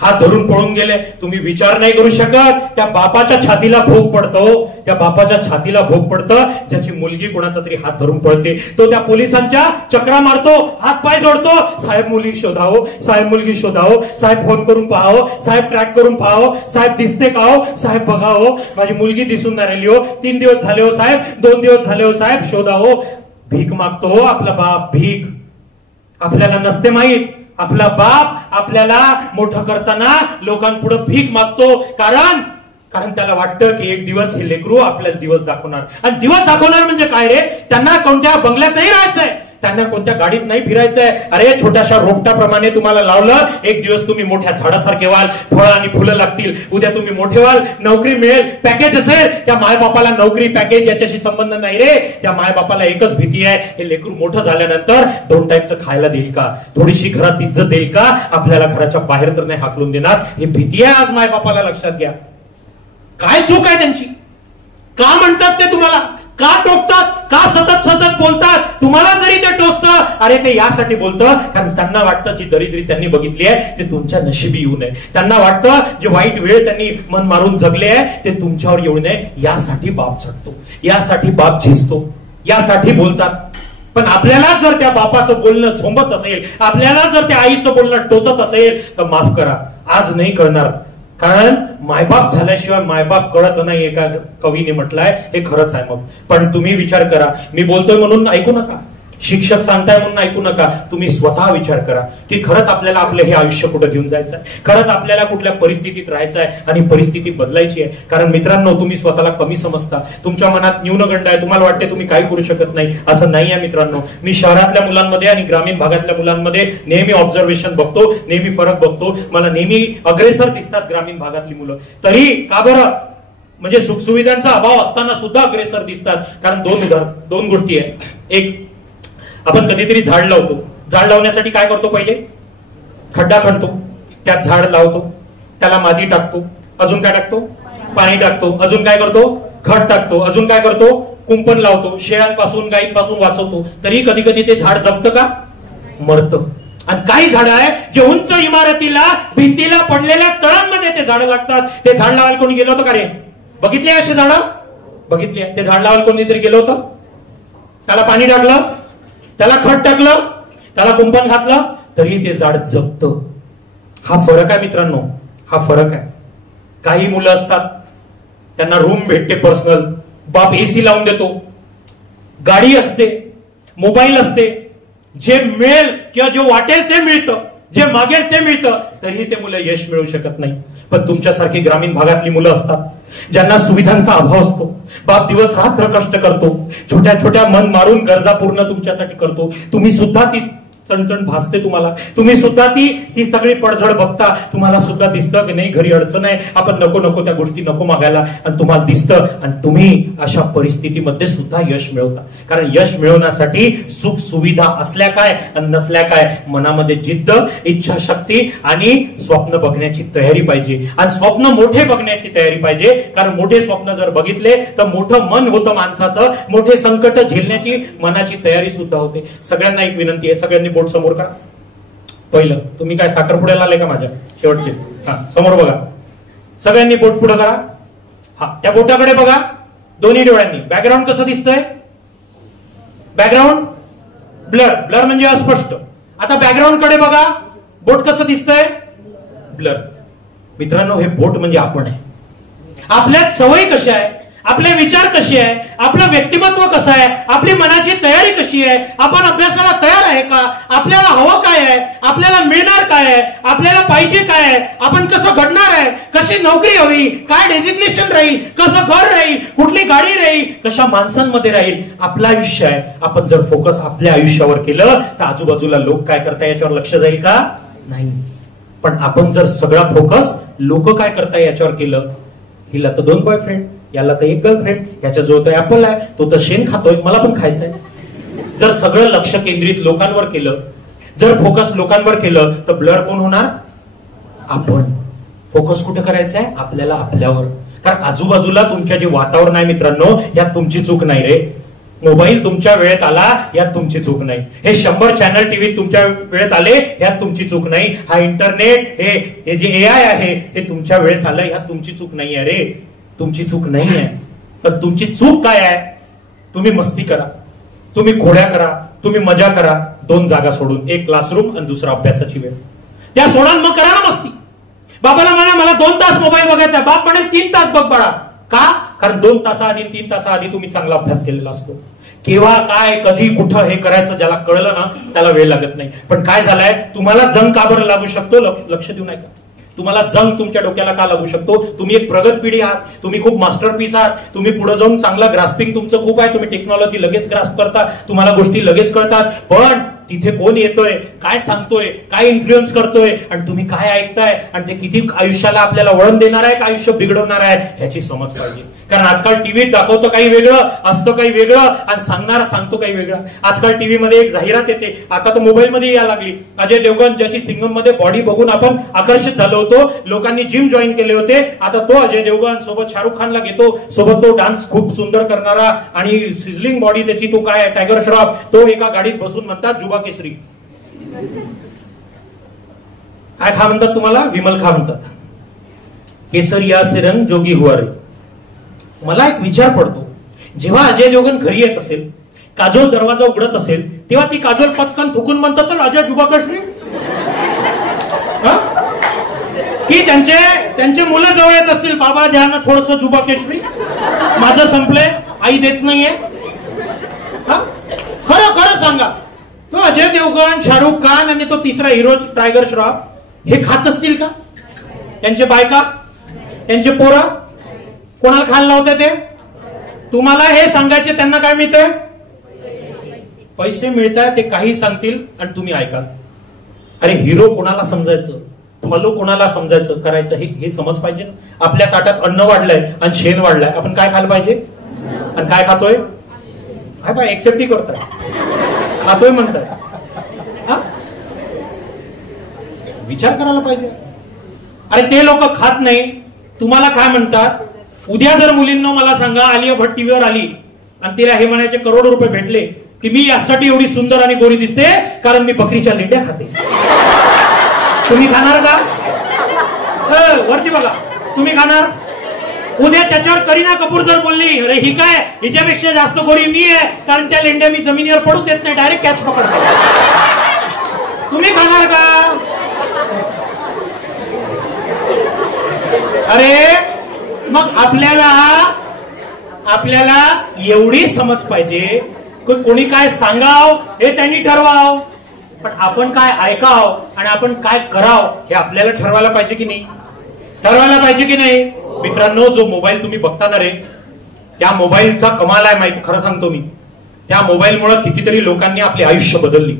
हात धरून पळून गेले, तुम्ही विचार नाही करू शकत. त्या बापाच्या छातीला भोग पडतो, त्या बापाच्या छातीला भोग पडतं ज्याची मुलगी कोणाचा तरी हात धरून पळते. तो त्या पोलिसांच्या चक्रा मारतो, हात पाय जोडतो, साहेब मुली शोधावो, साहेब मुलगी शोधावो, साहेब फोन करून पाहावो, साहेब ट्रॅक करून पाहावो, साहेब दिसते का हो, साहेब बघावो, माझी मुलगी दिसून नाही राहिली हो, 3 दिवस झाले हो साहेब, 2 दिवस झाले हो साहेब, शोधावो. भीक मागतो हो आपला बाप, भीक. आपल्याला नसते माहित, आपला बाप आपल्याला मोठं करताना लोकांपुढे भीक मागतो. कारण कारण त्याला वाटतं की एक दिवस हे लेकरू आपल्याला दिवस दाखवणार. आणि दिवस दाखवणार म्हणजे काय रे, त्यांना कोणत्या बंगल्यात नाही राहायचंय, त्यांना कोणत्या गाडीत नाही फिरायचंय. अरे छोट्याशा रोपटाप्रमाणे तुम्हाला लावलं, एक दिवस तुम्ही मोठ्या झाडासारखे व्हाल, फळं आणि फुलं लागतील, उद्या तुम्ही मोठे व्हाल, नोकरी मिळेल, पॅकेज असेल. त्या मायबापाला नोकरी पॅकेज याच्याशी संबंध नाही रे. त्या मायबापाला एकच भीती आहे, हे लेकरू मोठं झाल्यानंतर 2 टाइमचं खायला देईल का, थोडीशी घरात इज्जत देईल का, आपल्याला घराच्या बाहेर तर नाही हाकलून देणार, ही भीती आहे आज मायबापाला. लक्षात घ्या. काय चूक आहे त्यांची? का म्हणतात ते तुम्हाला, का टोकतात, का सतत सतत बोलतात? तुम्हाला जरी ते टोचतं, अरे ते यासाठी बोलतं कारण त्यांना वाटतं जी दरिद्री त्यांनी बघितली आहे ते तुमच्या नशिबी येऊ नये. त्यांना वाटतं जे वाईट वेळ त्यांनी मन मारून जगले आहे ते तुमच्यावर येऊ नये, यासाठी बाप झटतो, यासाठी बाप झिजतो, यासाठी बोलतात. पण आपल्याला जर त्या बापाचं बोलणं झोंबत असेल, आपल्याला जर त्या आईचं बोलणं टोचत असेल तर माफ करा, आज नाही कळणार. कारण मायबाप झाल्याशिवाय मायबाप कळत नाही, एका कवीने म्हटलंय, हे खरंच आहे. मग पण तुम्ही विचार करा, मी बोलतोय म्हणून ऐकू नका, शिक्षक सांगताय म्हणून ऐकू नका, तुम्ही स्वतः विचार करा की खरंच आपल्याला आपलं हे आयुष्य कुठं घेऊन जायचं आहे, खरंच आपल्याला कुठल्या परिस्थितीत राहायचं आहे आणि परिस्थिती बदलायची आहे. कारण मित्रांनो, तुम्ही स्वतःला कमी समजता, तुमच्या मनात न्यूनगंड आहे, तुम्हाला वाटते तुम्ही काही करू शकत नाही. असं नाही आहे मित्रांनो. मी शहरातल्या मुलांमध्ये आणि ग्रामीण भागातल्या मुलांमध्ये नेहमी ऑब्झर्वेशन बघतो, नेहमी फरक बघतो. मला नेहमी अग्रेसर दिसतात ग्रामीण भागातली मुलं. तरी का बरं, म्हणजे सुखसुविधांचा अभाव असताना सुद्धा अग्रेसर दिसतात. कारण दोन गोष्टी आहेत. एक, आपण कधीतरी झाड लावतो, झाड लावण्यासाठी काय करतो, पहिले खड्डा खणतो, त्यात झाड लावतो, त्याला माती टाकतो, अजून काय टाकतो, पाणी टाकतो, अजून काय करतो, खत टाकतो, अजून काय करतो, कुंपण लावतो, शेळ्यांपासून गायींपासून वाचवतो. तरी कधी कधी ते झाड जगतं का, मरतं. आणि काही झाड आहे जे उंच इमारतीला भिंतीला पडलेल्या तळांमध्ये ते झाडं लागतात. ते झाड लावायला कोणी गेलं होतं का रे? बघितली अशी झाडं? बघितली. ते झाड लावायला कोणीतरी गेलं होतं, त्याला पाणी टाकलं, त्याला खत टाकलं, त्याला कुंपण घातलं, तरी ते झाड जगतं. हा फरक आहे मित्रांनो, हा फरक आहे. काही मुलं असतात त्यांना रूम भेटते पर्सनल, बाप एसी लावून देतो, गाडी असते, मोबाईल असते, जे मिळेल किंवा जे वाटेल ते मिळतं, जे मागेल ते मिळतं, तरीही ते मुलं यश मिळवू शकत नाही. पण तुमच्यासारखी ग्रामीण भागातली मुलं असतात ज्यांना सुविधांचा अभाव असतो, बाप दिवस रात्र कष्ट करतो, छोट्या छोट्या मन मारून गरजा पूर्ण तुमच्यासाठी करतो. तुम्ही सुद्धा ती चणचण भासते तुम्हाला, तुम्ही सुद्धा ती सगळी पडझड बघता, तुम्हाला सुद्धा दिसतं की नाही घरी अडचण आहे, आपण नको त्या गोष्टी नको मागायला, आणि तुम्हाला दिसतं. आणि तुम्ही अशा परिस्थितीमध्ये सुद्धा यश मिळवता. कारण यश मिळवण्यासाठी सुख सुविधा असल्या काय आणि नसल्या काय, मनामध्ये जिद्द, इच्छाशक्ती आणि स्वप्न बघण्याची तयारी पाहिजे. आणि स्वप्न मोठे बघण्याची तयारी पाहिजे. कारण मोठे स्वप्न जर बघितले तर मोठं मन होतं माणसाचं, मोठे संकट झेलण्याची मनाची तयारी सुद्धा होते. सगळ्यांना एक विनंती आहे, सगळ्यांनी बोट समोर करा. पहिलं, तुम्ही काय साखरपुड्याला आले का माझ्या? शेवटचे हा समोर बघा, सगळ्यांनी बोट पुढे करा. हा, त्या बोटाकडे बघा दोन्ही डोळ्यांनी. बॅकग्राऊंड कसं दिसतंय? बॅकग्राऊंड ब्लर, ब्लर म्हणजे अस्पष्ट. आता बॅकग्राऊंड कडे बघा, बोट कसं दिसतंय? ब्लर. मित्रांनो, हे बोट म्हणजे आपण आहे. आपल्यात सवयी कशा आहे, आपले विचार कसे आहे, आपलं व्यक्तिमत्व कसं आहे, आपली मनाची तयारी कशी आहे, आपण अभ्यासाला तयार आहे का, आपल्याला हवं काय आहे, आपल्याला मिळणार काय आहे, आपल्याला पाहिजे काय आहे, आपण कसं घडणार आहे, कशी नोकरी हवी, काय डेजिग्नेशन राहील, कसं घर राहील, कुठली गाडी राहील, कशा माणसांमध्ये राहील, आपलं आयुष्य आहे. आपण जर फोकस आपल्या आयुष्यावर केलं तर आजूबाजूला लोक काय करताय याच्यावर लक्ष जाईल का? नाही. पण आपण जर सगळा फोकस लोक काय करताय याच्यावर केलं, हिला तर 2 बॉयफ्रेंड, याला तर 1 गर्लफ्रेंड, याच्या जवळ तर ऍपल आहे, तो तर शेण खातोय, मला पण खायचंय. जर सगळं लक्ष केंद्रित लोकांवर केलं, जर फोकस लोकांवर केलं तर ब्लर कोण होणार? आपण. फोकस कुठे करायचं आहे? आपल्याला, आपल्यावर. कारण आजूबाजूला तुमच्या जे वातावरण आहे मित्रांनो, यात तुमची चूक नाही रे. मोबाईल तुमच्या वेळेत आला यात तुमची चूक नाही, हे 100 चॅनल टीव्ही तुमच्या वेळेत आले यात तुमची चूक नाही, हा इंटरनेट, हे जे AI आहे हे तुमच्या वेळेस आलं यात तुमची चूक नाही आहे रे. तुमची चूक नाही आहे. पण तुमची चूक काय आहे? तुम्ही मस्ती करा, तुम्ही खोड्या करा, तुम्ही मजा करा, 2 जागा सोडून, एक क्लासरूम आणि दुसरा अभ्यासाची वेळ. त्या सोडून मग करा ना मस्ती. बाबाला म्हणा मला 2 तास मोबाईल बघायचा, बाप म्हणेल 3 तास बघ बाळा. का? कारण 2 तासाआधी 3 तासाआधी तुम्ही चांगला अभ्यास केलेला असतो. केव्हा काय कधी कुठं हे करायचं ज्याला कळलं ना त्याला वेळ लागत नाही. पण काय झालंय, तुम्हाला जंग का बरं लागू शकतो? लक्ष देऊ नका. तुम्हाला जंग तुमच्या डोक्याला का लागू शकतो? तुम्ही एक प्रगत पिढी आहात, तुम्ही खूप मास्टरपीस आहात, तुम्ही पुढे जाऊन चांगला ग्रास्पिंग तुमचं खूप आहे, तुम्ही टेक्नॉलॉजी लगेच ग्रास्प करता, तुम्हाला गोष्टी लगेच कळतात. पण तिथे कोण येतोय, काय सांगतोय, काय इन्फ्लुएन्स करतोय आणि तुम्ही काय ऐकताय आणि ते किती आयुष्याला आपल्याला वळण देणार आहे का आयुष्य बिघडवणार आहे ह्याची समज पाहिजे. कारण आजकाल टीव्हीत दाखवतो काही वेगळं, असतं काही वेगळं आणि सांगणारा सांगतो काही वेगळं. आजकाल टीव्ही मध्ये एक जाहिरात येते, आता तर मोबाईल मध्ये यायला लागली. अजय देवगण ज्याची सिंगम मध्ये बॉडी बघून आपण आकर्षित झालो होतो, लोकांनी जिम जॉईन केले होते, आता तो अजय देवगण सोबत शाहरुख खानला घेतो, सोबत तो डान्स खूप सुंदर करणारा आणि सिझलिंग बॉडी त्याची, तो काय टायगर श्रॉफ, तो एका गाडीत बसून म्हणतात जुबा केसरी. काय खा म्हणतात तुम्हाला? विमल खा म्हणतात. केसरिया से रंग जोगी हुआ रे. मला एक विचार पडतो, जेव्हा अजय देवगण घरी येत असेल, काजोल दरवाजा उघडत असेल, तेव्हा ती काजोल पटकन थुकून म्हणतात चल अजय जुबा केसरी. की त्यांचे मुलं जवळ येत असतील, बाबा द्या ना थोडस जुबा केसरी, माझं संपलंय, आई देत नाहीये. खरं खरं सांगा, तो अजय देवगण, शाहरुख खान आणि तो तिसरा हिरो टायगर श्रॉफ हे खात असतील का? त्यांचे बायका, त्यांचे पोरं कोणाला खायला लावते ते? तुम्हाला हे सांगायचे त्यांना काय मिळतंय? पैसे मिळतात, ते काही सांगतील आणि तुम्ही ऐका. अरे हिरो कोणाला समजायचं, फॉलो कोणाला समजायचं, करायचं हे समज पाहिजे ना. आपल्या ताटात अन्न वाढलंय आणि शेण वाढलाय, आपण काय खायला पाहिजे आणि काय खातोय? काय पाय एक्सेप्टही करताय, खातोय म्हणताय. विचार करायला पाहिजे. अरे ते लोक खात नाही, तुम्हाला काय म्हणतात? उद्या जर मुलींना मला सांगा आलिया भट्ट टीव्हीवर आली आणि तिला हे म्हणायचे करोडो रुपये भेटले की मी यासाठी एवढी सुंदर आणि गोरी दिसते कारण मी बकरीच्या लेंड्या खाते, तुम्ही खाणार का? वरती बघा, तुम्ही खाणार? उद्या त्याच्यावर करीना कपूर जर बोलली अरे ही काय, हिच्यापेक्षा जास्त गोरी मी आहे कारण त्या लेंड्या मी जमिनीवर पडू देत नाही, डायरेक्ट कॅच पकडतो, तुम्ही खाणार का? अरे मग आपल्याला एवढी समज पाहिजे, कोणी काय सांगाव हे त्यांनी ठरवाव, पण आपण काय ऐकाव आणि आपण काय कराव हे आपल्याला ठरवायला पाहिजे की नाही? ठरवायला पाहिजे की नाही? मित्रांनो, जो मोबाईल तुम्ही बघता ना रे, त्या मोबाईलचा कमाल आहे माहिती, खरं सांगतो मी. त्या मोबाईलमुळे कितीतरी लोकांनी आपले आयुष्य बदलली.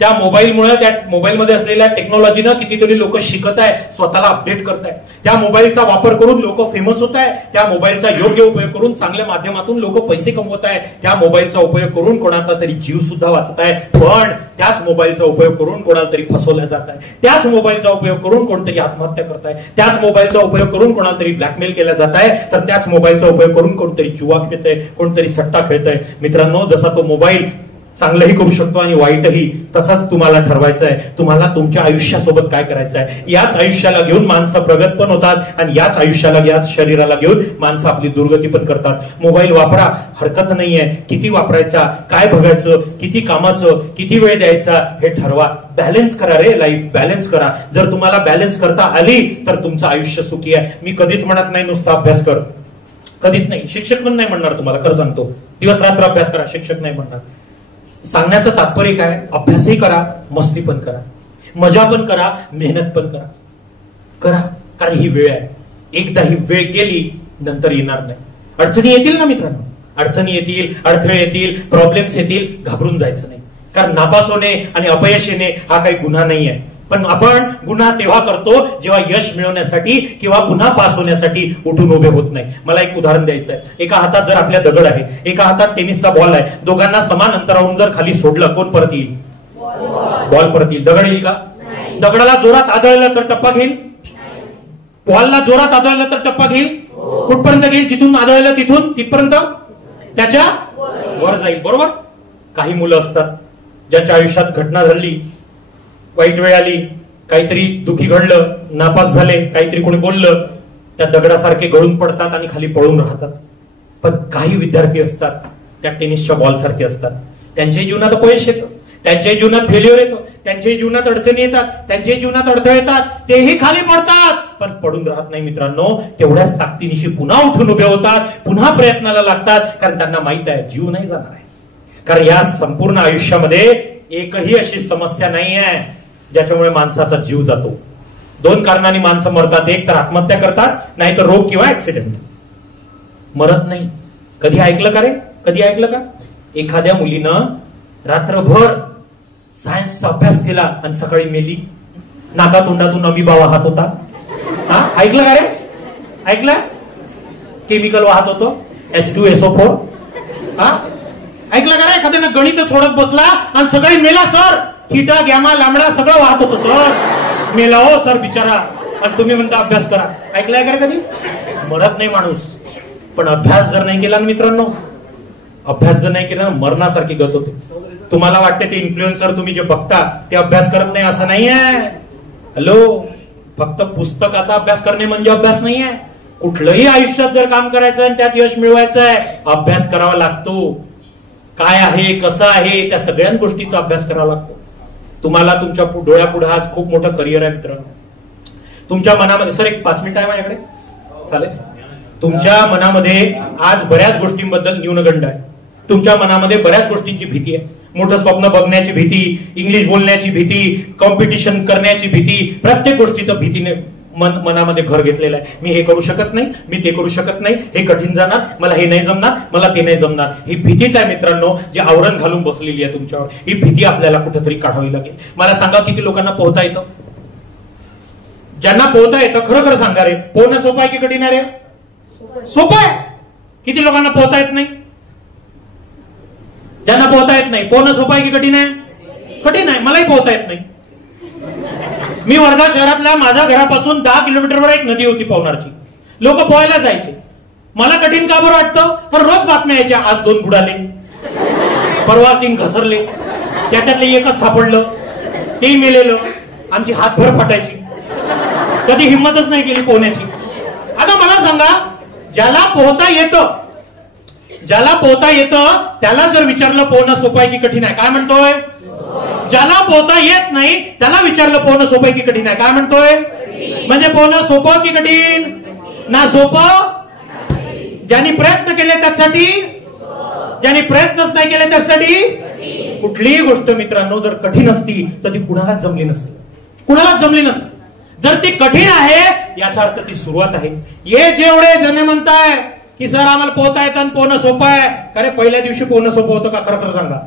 त्या मोबाईलमुळे, त्या मोबाईलमध्ये असलेल्या टेक्नॉलॉजीनं कितीतरी लोक शिकत आहे, स्वतःला अपडेट करत आहे. त्या मोबाईलचा वापर करून लोक फेमस होत आहे. त्या मोबाईलचा योग्य उपयोग करून चांगल्या माध्यमातून लोक पैसे कमवत आहे. त्या मोबाईलचा उपयोग करून कोणाचा तरी जीव सुद्धा वाचत आहे. पण त्याच मोबाईलचा उपयोग करून कोणाला तरी फसवलं जात आहे. त्याच मोबाईलचा उपयोग करून कोणतरी आत्महत्या करत आहे. त्याच मोबाईलचा उपयोग करून कोणाला तरी ब्लॅकमेल केला जात आहे. तर त्याच मोबाईलचा उपयोग करून कोणतरी जुवा खेळतंय, कोणतरी सट्टा खेळतंय. मित्रांनो, जसा तो मोबाईल चांगलंही करू शकतो आणि वाईटही, तसाच तुम्हाला ठरवायचं आहे तुम्हाला तुमच्या आयुष्यासोबत काय करायचं आहे. याच आयुष्याला घेऊन माणसं प्रगत पण होतात आणि याच आयुष्याला, याच शरीराला घेऊन माणसं आपली दुर्गती पण करतात. मोबाईल वापरा, हरकत नाहीये. किती वापरायचा, काय बघायचं, किती कामाचं, किती वेळ द्यायचा हे ठरवा. बॅलन्स करा रे, लाईफ बॅलन्स करा. जर तुम्हाला बॅलन्स करता आली तर तुमचं आयुष्य सुखी आहे. मी कधीच म्हणत नाही नुसता अभ्यास कर, कधीच नाही. शिक्षक पण नाही म्हणणार तुम्हाला, खरं सांगतो. दिवस रात्र अभ्यास करा, शिक्षक नाही म्हणणार. सांगण्याचं तात्पर्य काय? अभ्यासही करा, मस्ती पण करा, मजा पण करा, मेहनत पण करा. कारण ही वेळ आहे, एकदा ही वेळ गेली नंतर येणार नाही. अडचणी येतील ना मित्रांनो, अडचणी येतील, अडथळे येतील, प्रॉब्लेम्स येतील. घाबरून जायचं नाही. कारण नापास होणे आणि अपयश येणे हा काही गुन्हा नाही आहे. पण आपण गुन्हा तेव्हा करतो जेव्हा यश मिळवण्यासाठी किंवा पुन्हा पास होण्यासाठी उठून उभे होत नाही. मला एक उदाहरण द्यायचं आहे. एका हातात जर आपल्या दगड आहे, एका हातात टेनिसचा बॉल आहे. दोघांना समान अंतरावरून जर खाली सोडलं, कोण परत येईल? बॉल परत येईल. दगड येईल का? दगडाला जोरात आदळलं तर टप्पा घेईल, बॉलला जोरात आदळलं तर टप्पा घेईल. कुठपर्यंत घेईल? जिथून आदळलं तिथून तिथपर्यंत त्याच्या वर जाईल. बरोबर. काही मुलं असतात ज्यांच्या आयुष्यात घटना घडली, वाईट वेळ आली, काहीतरी दुखी घडलं, नापास झाले, काहीतरी कोणी बोललं, त्या दगडासारखे गळून पडतात आणि खाली पळून राहतात. पण काही विद्यार्थी असतात त्या टेनिसच्या बॉल सारखे असतात. त्यांच्याही जीवनात अपयश येतं, त्यांच्याही जीवनात फेल्युअर येतो, त्यांच्याही जीवनात अडचणी येतात, त्यांच्याही जीवनात अडथळे येतात, तेही खाली पडतात पण पडून राहत नाही. मित्रांनो, तेवढ्याच ताकदीनिशी पुन्हा उठून उभे होतात, पुन्हा प्रयत्नाला लागतात. कारण त्यांना माहित आहे जीव नाही जाणार आहे. कारण या संपूर्ण आयुष्यामध्ये एकही अशी समस्या नाही आहे ज्याच्यामुळे माणसाचा जीव जातो. 2 कारणांनी माणसं मरतात, एक तर आत्महत्या करतात, नाही तर रोग किंवा ऍक्सिडेंट. मरत नाही. कधी ऐकलं का रे? कधी ऐकलं का एखाद्या मुलीनं रात्रभर सायन्सचा अभ्यास केला आणि सकाळी मेली? नाका तोंडातून अमिबा वाहत होता. हा, ऐकलं का रे? ऐकलं? केमिकल वाहत होतो H2SO4. हा, ऐकलं का रे? एखाद्यानं गणित सोडत बसला आणि सगळी मेला सर. थिटा गॅमा लांबडा सगळं वाहत होतं सर. मेला हो सर बिचारा, आणि तुम्ही म्हणता अभ्यास करा. ऐकलंय का कधी? मरत नाही माणूस. पण अभ्यास जर नाही केला ना मित्रांनो, अभ्यास जर नाही केला ना, मरणासारखी गत होते. तुम्हाला वाटते ते इन्फ्लुएन्सर तुम्ही जे बघता ते अभ्यास करत नाही, असं नाही आहे. हॅलो, फक्त पुस्तकाचा अभ्यास करणे म्हणजे अभ्यास नाही आहे. कुठलंही आयुष्यात जर काम करायचं आणि त्यात यश मिळवायचं आहे, अभ्यास करावा लागतो. काय आहे, कसं आहे, त्या सगळ्या गोष्टीचा अभ्यास करावा लागतो. तुम्हाला तुमच्या डोळ्यापुढे आज खूप मोठं करिअर आहे मित्रांनो. तुमच्या मनामध्ये, सर एक 5 मिनिट आहे माझ्याकडे, चालेल? तुमच्या मनामध्ये आज बऱ्याच गोष्टींबद्दल न्यूनगंड आहे. तुमच्या मनामध्ये बऱ्याच गोष्टींची भीती आहे. मोठं स्वप्न बघण्याची भीती, इंग्लिश बोलण्याची भीती, कॉम्पिटिशन करण्याची भीती, प्रत्येक गोष्टीचं भीतीने मनामध्ये घर घेतलेलं आहे. मी हे करू शकत नाही, मी ते करू शकत नाही, हे कठीण जाणार, मला हे नाही जमणार, मला ते नाही जमणार. ही भीतीच आहे मित्रांनो, जी आवरण घालून बसलेली आहे तुमच्यावर. ही भीती आपल्याला कुठेतरी काढावी लागेल. मला सांगा, किती लोकांना पोहता येतं? ज्यांना पोहता येतं, खरं खरं सांगा रे, पोहणं सोपं आहे की कठीण आहे रे? सोपं आहे. किती लोकांना पोहता येत नाही? ज्यांना पोहता येत नाही, पोहणं सोपं आहे की कठीण आहे? कठीण आहे. मलाही पोहता येत नाही. मी वर्धा शहरातल्या माझ्या घरापासून 10 किलोमीटरवर एक नदी होती पोहणारची. लोक पोहायला जायचे. मला कठीण का बरं वाटतं? पण रोज बातम्या यायच्या, आज 2 बुडाले, परवा 3 घसरले, त्याच्यातले एकच सापडलं, ते मेलेलं. आमची हातभर फाटायची. कधी हिंमतच नाही केली पोहण्याची. आता मला सांगा, ज्याला पोहता येतं, ज्याला पोहता येतं त्याला जर विचारलं पोहणं सोपं आहे की कठीण आहे, काय म्हणतोय? ज्याला पोहता येत नाही त्याला विचारलं पोहणं सोपं आहे की कठीण आहे, काय म्हणतोय? म्हणजे पोहणं सोपं की कठीण? ना सोपं. ज्यांनी प्रयत्न केले त्यासाठी, ज्यांनी प्रयत्नच नाही केले त्यासाठी. कुठलीही गोष्ट मित्रांनो जर कठीण असती तर ती कुणालाच जमली नसते. कुणालाच जमली नसते. जर ती कठीण आहे याचा अर्थ ती सुरुवात आहे. हे जेवढे जण म्हणताय की सर आम्हाला पोहता येतं आणि पोहणं सोपं आहे, अरे पहिल्या दिवशी पोहणं सोपं होतं का? खरं खरं सांगा.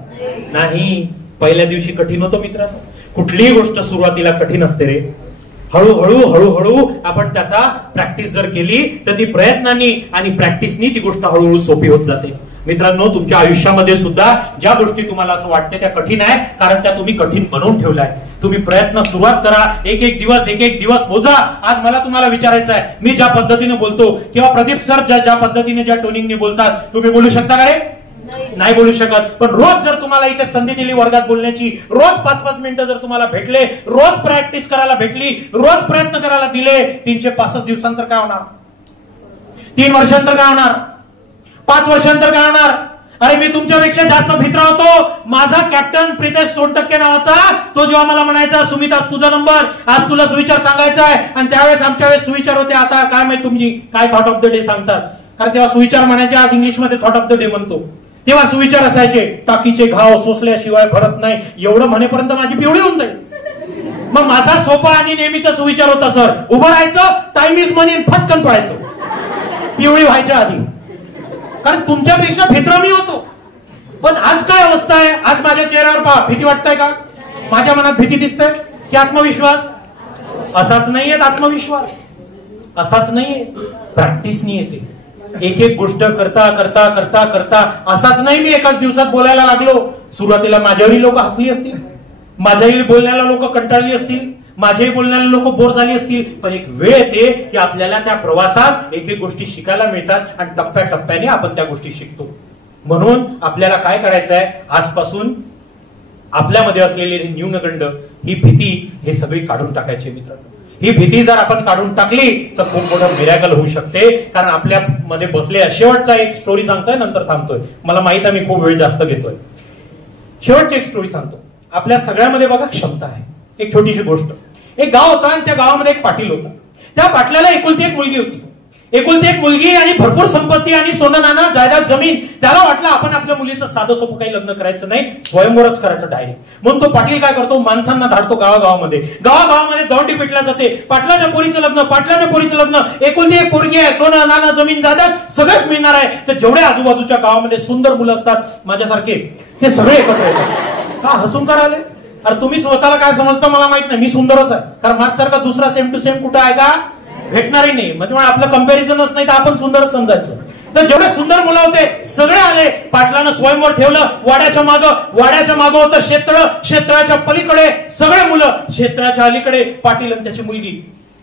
नाही, पहिल्या दिवशी कठीण होतं मित्रांनो. कुठलीही गोष्ट सुरुवातीला कठीण असते रे. हळूहळू हळूहळू आपण त्याचा प्रॅक्टिस जर केली तर ती प्रयत्नांनी आणि प्रॅक्टिसनी ती गोष्ट हळूहळू सोपी होत जाते. मित्रांनो, तुमच्या आयुष्यामध्ये सुद्धा ज्या गोष्टी तुम्हाला असं वाटते त्या कठीण आहे, कारण त्या तुम्ही कठीण बनवून ठेवलाय. तुम्ही प्रयत्न सुरुवात करा, एक एक दिवस मोजा. आज मला तुम्हाला विचारायचं आहे, मी ज्या पद्धतीने बोलतो किंवा प्रदीप सर ज्या पद्धतीने ज्या टोनिंगने बोलतात, तुम्ही बोलू शकता का रे? नाही बोलू शकत. पण रोज जर तुम्हाला इथे संधी दिली वर्गात बोलण्याची, रोज 5-5 मिनिटं जर तुम्हाला भेटले, रोज प्रॅक्टिस करायला भेटली, रोज प्रयत्न करायला दिले, 365 दिवसांतर काय होणार? 3 वर्षांतर काय होणार? 5 वर्षांतर काय होणार? अरे मी तुमच्यापेक्षा जास्त भित्र होतो. माझा कॅप्टन प्रितेश सोनटक्के नावाचा, तो जेव्हा मला म्हणायचा सुमित आज तुझा नंबर, आज तुला सुविचार सांगायचा आहे, आणि त्यावेळेस आमच्या वेळेस सुविचार होते. आता काय माहिती तुम्ही काय थॉट ऑफ द डे सांगतात, कारण तेव्हा सुविचार म्हणायचे, आज इंग्लिशमध्ये थॉट ऑफ द डे म्हणतो. तेव्हा सुविचार असायचे, टाकीचे घाव सोसल्याशिवाय भरत नाही, एवढं म्हणेपर्यंत माझी पिवळी होऊन जाईल. मग माझा सोपा आणि नेहमीचा सुविचार होता, सर उभं राहायचं, टाइम इज मनी, फटकन पडायचं पिवळी व्हायच्या आधी, कारण तुमच्यापेक्षा भित्र मी होतो. पण आज काय अवस्था आहे? आज माझ्या चेहऱ्यावर पहा, भीती वाटतंय का? माझ्या मनात भीती दिसतंय की आत्मविश्वास? असाच नाहीये आत्मविश्वास, असाच नाहीये. प्रॅक्टिसनी येते. एक एक गोष्ट करता करता करता करता. असाच नाही मी एकाच दिवसात बोलायला लागलो. सुरुवातीला माझ्यावरही लोक हसली असतील, माझ्याही बोलण्याला लोक कंटाळली असतील, माझ्याही बोलण्याला लोक बोर झाली असतील. पण एक वेळ येते की आपल्याला त्या प्रवासात एक एक गोष्टी शिकायला मिळतात आणि टप्प्याटप्प्याने आपण त्या गोष्टी शिकतो. म्हणून आपल्याला काय करायचं आहे, आजपासून आपल्यामध्ये असलेली न्यूनगंड, ही भीती, हे सगळी काढून टाकायची मित्रांनो. ही भीती जर आपण काढून टाकली तर खूप मोठं मिरॅकल होऊ शकते. कारण आपल्या मध्ये बसले, शेवटचा एक स्टोरी सांगतोय, नंतर थांबतोय. मला माहित आहे मी खूप वेळ जास्त घेतोय. शेवटची एक स्टोरी सांगतो. आपल्या सगळ्यामध्ये बघा क्षमता आहे. एक छोटीशी गोष्ट. एक गाव होता आणि त्या गावामध्ये एक पाटील होता. त्या पाटलाला एकुलती एक मुलगी होती. एकुलती एक मुलगी आणि भरपूर संपत्ती आणि सोनं नाणं जायदाद जमीन. त्याला वाटलं आपण आपल्या मुलीचं साधं सोपं काही लग्न करायचं नाही, स्वयंवरच करायचं डायरेक्ट. म्हणून तो पाटील काय करतो, माणसांना धाडतो गावागावामध्ये. गावागावामध्ये दौंडी पिटल्या जाते. पाटलाच्या पोरीचं लग्न, पाटलाच्या पोरीचं लग्न, एकुलती एक पोरगी आहे, सोनं नाणं जमीन जायदाद सगळंच मिळणार आहे. तर जेवढे आजूबाजूच्या गावामध्ये सुंदर मुलं असतात माझ्यासारखे, ते सगळे एकत्र येतात. का हसून का राहिले? अरे तुम्ही स्वतःला काय समजता मला माहित नाही, मी सुंदरच आहे. कारण माझ्यासारखा दुसरा सेम टू सेम कुठं आहे का? भेटणारही नाही. म्हणजे आपलं कंपॅरिझनच नाही तर आपण सुंदरच समजायचं. तर जेवढे सुंदर मुलं होते सगळे आले. पाटलानं स्वयंवर ठेवलं. वाड्याच्या मागं होतं क्षेत्र, क्षेत्राच्या पलीकडे सगळे मुलं, क्षेत्राच्या अलीकडे पाटील आणि त्याची मुलगी.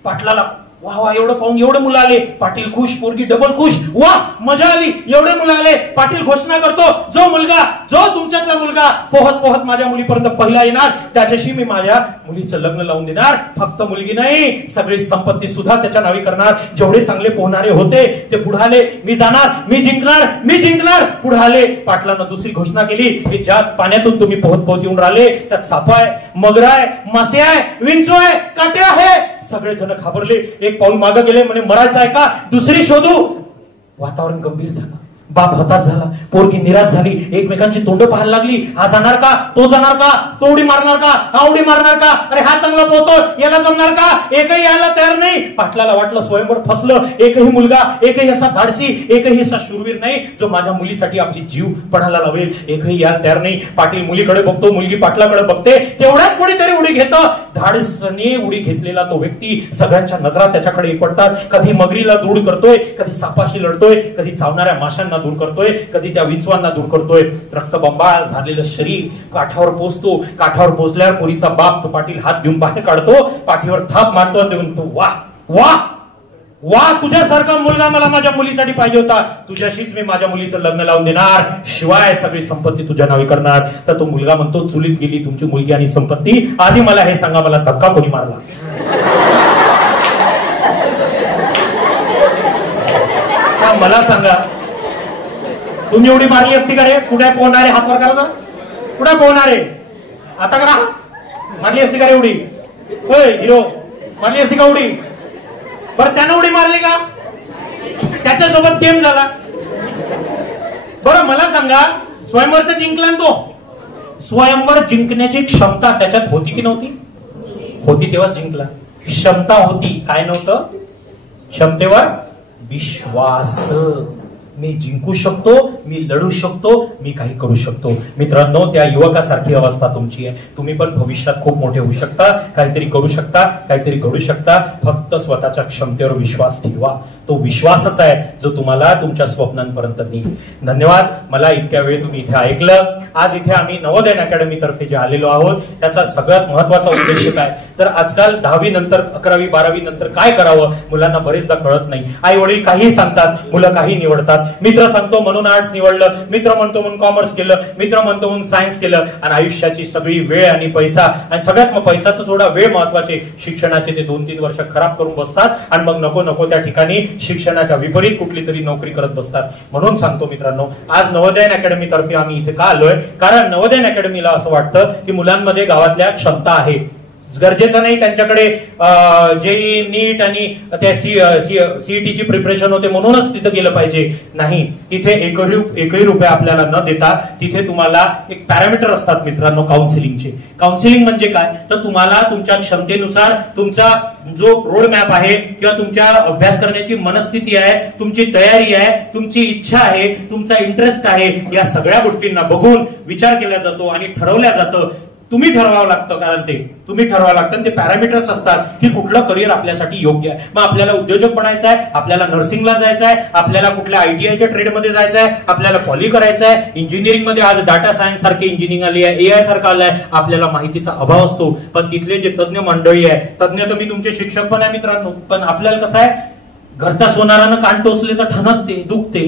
पाटलाला वा वा एवढं पाहून एवढे मुलं आले. पाटील खुश, पोरगी डबल खुश. वा मजा आली, एवढे मुलं आले. पाटील घोषणा करतो, जो तुमच्यातला मुलगा पोहत पोहत माझ्या मुलीपर्यंत पहिला येणार त्याच्याशी मी माझ्या मुलीचं लग्न लावून देणार. फक्त मुलगी नाही, सगळी संपत्ती सुद्धा त्याच्या नावी करणार. जेवढे चांगले पोहणारे होते ते पुढाले, मी जाणार, मी जिंकणार. पुढाले. पाटलानं दुसरी घोषणा केली की ज्या पाण्यातून तुम्ही पोहत पोहत येऊन राहिले त्यात साप आहे, मगर आहे, मासे आहे, विंचू आहे, काटे आहे. सगळेजण घाबरले. एक पाऊल मागे गेले. म्हणे मरायचं आहे का? दुसरी शोधू. वातावरण गंभीर झालं. बाप हताश झाला, पोरगी निराश झाली. एकमेकांची तोंड पाहायला लागली. हा जाणार का? तो जाणार का? तो उडी मारणार का? हा उडी मारणार का? अरे हा चांगला पोहतो, याला जमणार का? एकही यायला तयार नाही. पाटलाला वाटलं स्वयंवर फसलं. एकही मुलगा, एकही असा धाडसी, एकही असा शूरवीर नाही जो माझ्या मुलीसाठी आपली जीव पणाला लावेल. एकही यायला तयार नाही. पाटील मुलीकडे बघतो, मुलगी पाटलाकडे बघते. तेवढ्यात कोणीतरी उडी घेतं. धाडसने उडी घेतलेला तो व्यक्ती, सगळ्यांच्या नजरा त्याच्याकडे एकवटतात. कधी मगरीला दूर करतोय, कधी सापाशी लढतोय, कधी चावणाऱ्या माशांना दूर करतोय, कधी त्या विंचवांना दूर करतोय. रक्तबंबाळ झालेलं शरीर काठावर पोहोचतो. काठावर पोहोचल्यावर पोरीचा बाप तो पाटील हात घेऊन बाहेर काढतो, पाठीवर थाप मारतो आणि म्हणतो वा वा वा, तुझ्यासारखा मुलगा मला माझ्या मुलीसाठी पाहिजे होता. तुझ्याशीच मी माझ्या मुलीचं लग्न लावून देणार, शिवाय सगळी संपत्ती तुझ्या नावी करणार. तर तो मुलगा म्हणतो चुलीत गेली तुमची मुलगी आणि संपत्ती. आधी मला हे सांगा, मला धक्का कोणी मारला? मला सांगा, तुम्ही एवढी मारली असती का रे? कुठे पोहणारे? हात वर करा जरा. कुठे पोहणारे? आता करा. मारली असती का रे एवढी? हिरो मारली असती का उडी? बरं त्यानं उडी मारली का? त्याच्यासोबत गेम झाला. बरं मला सांगा, स्वयंवर तर जिंकला तो. स्वयंवर जिंकण्याची क्षमता त्याच्यात होती की नव्हती? होती, तेव्हा जिंकला. क्षमता होती, काय नव्हतं? क्षमतेवर विश्वास. मी जिंकू शकतो, मी लढू शकतो, मी काही करू शकतो. मित्रांनो, त्या युवकासारखी अवस्था तुमची आहे. तुम्ही पण भविष्यात खूप मोठे होऊ शकता, काहीतरी करू शकता, काहीतरी घडू शकता. फक्त स्वतःच्या क्षमतेवर विश्वास ठेवा. तो विश्वासच आहे जो तुम्हाला तुमच्या स्वप्नांपर्यंत नेईल. धन्यवाद. मला इतक्या वेळ तुम्ही इथे ऐकलं. आज इथे आम्ही नवोदयन अकॅडमी तर्फे जे आलेलो आहोत त्याचा सगळ्यात महत्वाचा उद्देश काय, तर आजकाल 10वी नंतर 11वी 12वी नंतर काय करावं मुलांना बरेचदा कळत नाही. आई वडील काही सांगतात, मुलं काही निवडतात. मित्र सांगतो म्हणून आर्ट्स निवडलं, मित्र म्हणतो म्हणून कॉमर्स केलं, मित्र म्हणतो म्हणून सायन्स केलं. आणि आयुष्याची सगळी वेळ आणि पैसा, आणि सगळ्यात पैसाचं थोडा वेळ महत्वाचे, शिक्षणाचे ते 2-3 वर्ष खराब करून बसतात आणि मग नको नको त्या ठिकाणी शिक्षणाच्या विपरीत कुठली तरी नोकरी करत बसतात. म्हणून सांगतो मित्रांनो, आज नवोदयन अकॅडमी तर्फे आम्ही इथे का आलोय, कारण नवोदयन अकॅडमीला असं वाटतं की मुलांमध्ये गावातल्या क्षमता आहे. गरजेचं नाही त्यांच्याकडे जेई नीट आणि त्या सीईटीची प्रिपरेशन होते म्हणूनच तिथे गेलं पाहिजे. नाही, तिथे एकही रुपया आपल्याला न देता तिथे तुम्हाला एक पॅरामीटर असतात मित्रांनो काउन्सिलिंगचे. काउन्सिलिंग म्हणजे काय, तर तुम्हाला तुमच्या क्षमतेनुसार तुमचा जो रोड मॅप आहे किंवा तुमच्या अभ्यास करण्याची मनस्थिती आहे, तुमची तयारी आहे, तुमची इच्छा आहे, तुमचा इंटरेस्ट आहे, या सगळ्या गोष्टींना बघून विचार केला जातो आणि ठरवल्या जातं. तुम्ही ठरवावं लागतं, कारण ते तुम्ही ठरवावं लागतं. ते पॅरामीटर्स असतात की कुठलं करिअर आपल्यासाठी योग्य आहे. मग आपल्याला उद्योजक बनायचं आहे, आपल्याला नर्सिंगला जायचं आहे, आपल्याला कुठल्या ITIच्या ट्रेडमध्ये जायचं आहे, आपल्याला पॉली करायचं आहे, इंजिनिअरिंग मध्ये आज डाटा सायन्स सारखी इंजिनिअरिंग आली आहे, AI सारखं आलंय. आपल्याला माहितीचा अभाव असतो, पण तिथले जे तज्ञ मंडळी आहे, तज्ञ तर मी तुमचे शिक्षक पण आहे मित्रांनो, पण आपल्याला कसं आहे, घरचा सोनारानं कान टोचले तर ठणकते, दुखते,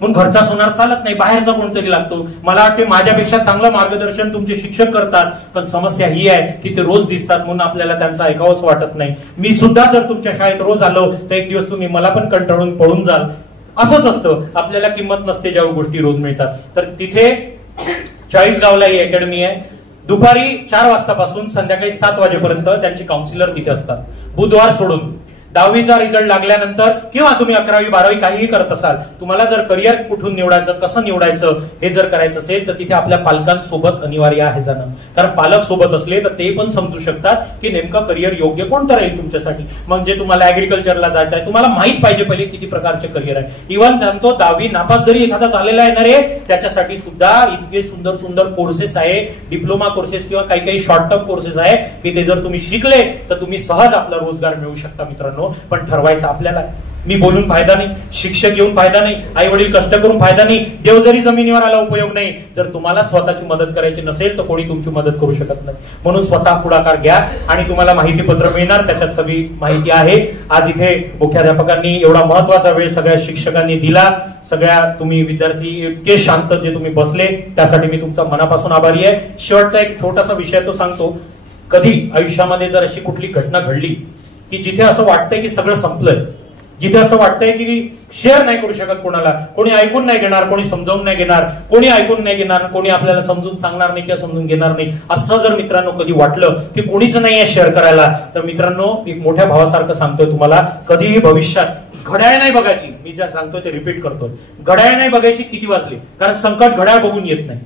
म्हणून घरचा सोनार चालत नाही, बाहेरचा कोणतरी लागतो. मला वाटते माझ्यापेक्षा चांगलं मार्गदर्शन तुमचे शिक्षक करतात, पण समस्या ही आहे की ते रोज दिसतात म्हणून आपल्याला त्यांचं ऐकावंच वाटत नाही. मी सुद्धा जर तुमच्या शाळेत रोज आलो तर एक दिवस तुम्ही मला पण कंटाळून पळून जाल. असंच असतं, आपल्याला किंमत नसते ज्या गोष्टी रोज मिळतात. तर तिथे 40 गावला ही अकॅडमी आहे. दुपारी 4 वाजतापासून संध्याकाळी 7 वाजेपर्यंत त्यांचे काउन्सिलर तिथे असतात, बुधवार सोडून. 10वीचा रिझल्ट लागल्यानंतर किंवा तुम्ही 11वी 12वी काहीही करत असाल, तुम्हाला जर करिअर कुठून निवडायचं, कसं निवडायचं हे जर करायचं असेल तर तिथे आपल्या पालकांसोबत अनिवार्य आहे जाणं. कारण पालक सोबत असले तर ते पण समजू शकतात की नेमकं करिअर योग्य कोणतं राहील तुमच्यासाठी. म्हणजे तुम्हाला ऍग्रिकल्चरला जायचं आहे, तुम्हाला माहित पाहिजे पहिले किती प्रकारचे करिअर आहे. इव्हन सांगतो 10वी नापास जरी एखादा झालेला आहे ना रे, त्याच्यासाठी सुद्धा इतके सुंदर सुंदर कोर्सेस आहे, डिप्लोमा कोर्सेस किंवा काही काही शॉर्ट टर्म कोर्सेस आहे की ते जर तुम्ही शिकले तर तुम्ही सहज आपला रोजगार मिळवू शकता मित्रांनो. पण ठरवायचं आपल्याला. मी बोलून फायदा नाही, शिक्षक येऊन फायदा नाही, आई वडील कष्ट करून फायदा नाही, देव जरी जमिनीवर आला उपयोग नाही. जर तुम्हाला स्वतःची मदत करायची नसेल तर कोणी तुमची मदत करू शकत नाही. म्हणून स्वतः पुढाकार घ्या आणि तुम्हाला माहिती पत्र मिळणार, त्याच्यात सगळी माहिती आहे. आज इथे मुख्याध्यापकांनी एवढा महत्वाचा वेळ सगळ्या शिक्षकांनी दिला. सगळ्या तुम्ही विद्यार्थी इतके शांत जे तुम्ही बसले त्यासाठी मी तुमचा मनापासून आभारी आहे. शेवटचा एक छोटासा विषय तो सांगतो. कधी आयुष्यामध्ये जर अशी कुठली घटना घडली की जिथे असं वाटतंय की सगळं संपलंय, जिथे असं वाटतंय की शेअर नाही करू शकत कोणाला, कोणी ऐकून नाही घेणार, कोणी समजावून नाही घेणार, कोणी ऐकून नाही घेणार, कोणी आपल्याला समजून सांगणार नाही किंवा समजून घेणार नाही, असं जर मित्रांनो कधी वाटलं की कोणीच नाही आहे शेअर करायला, तर मित्रांनो एक मोठ्या भावासारखं सांगतोय तुम्हाला, कधीही भविष्यात घड्याळ नाही बघायची. मी ज्या सांगतोय ते रिपीट करतोय, घड्याळ नाही बघायची किती वाजले, कारण संकट घड्याळ बघून येत नाही,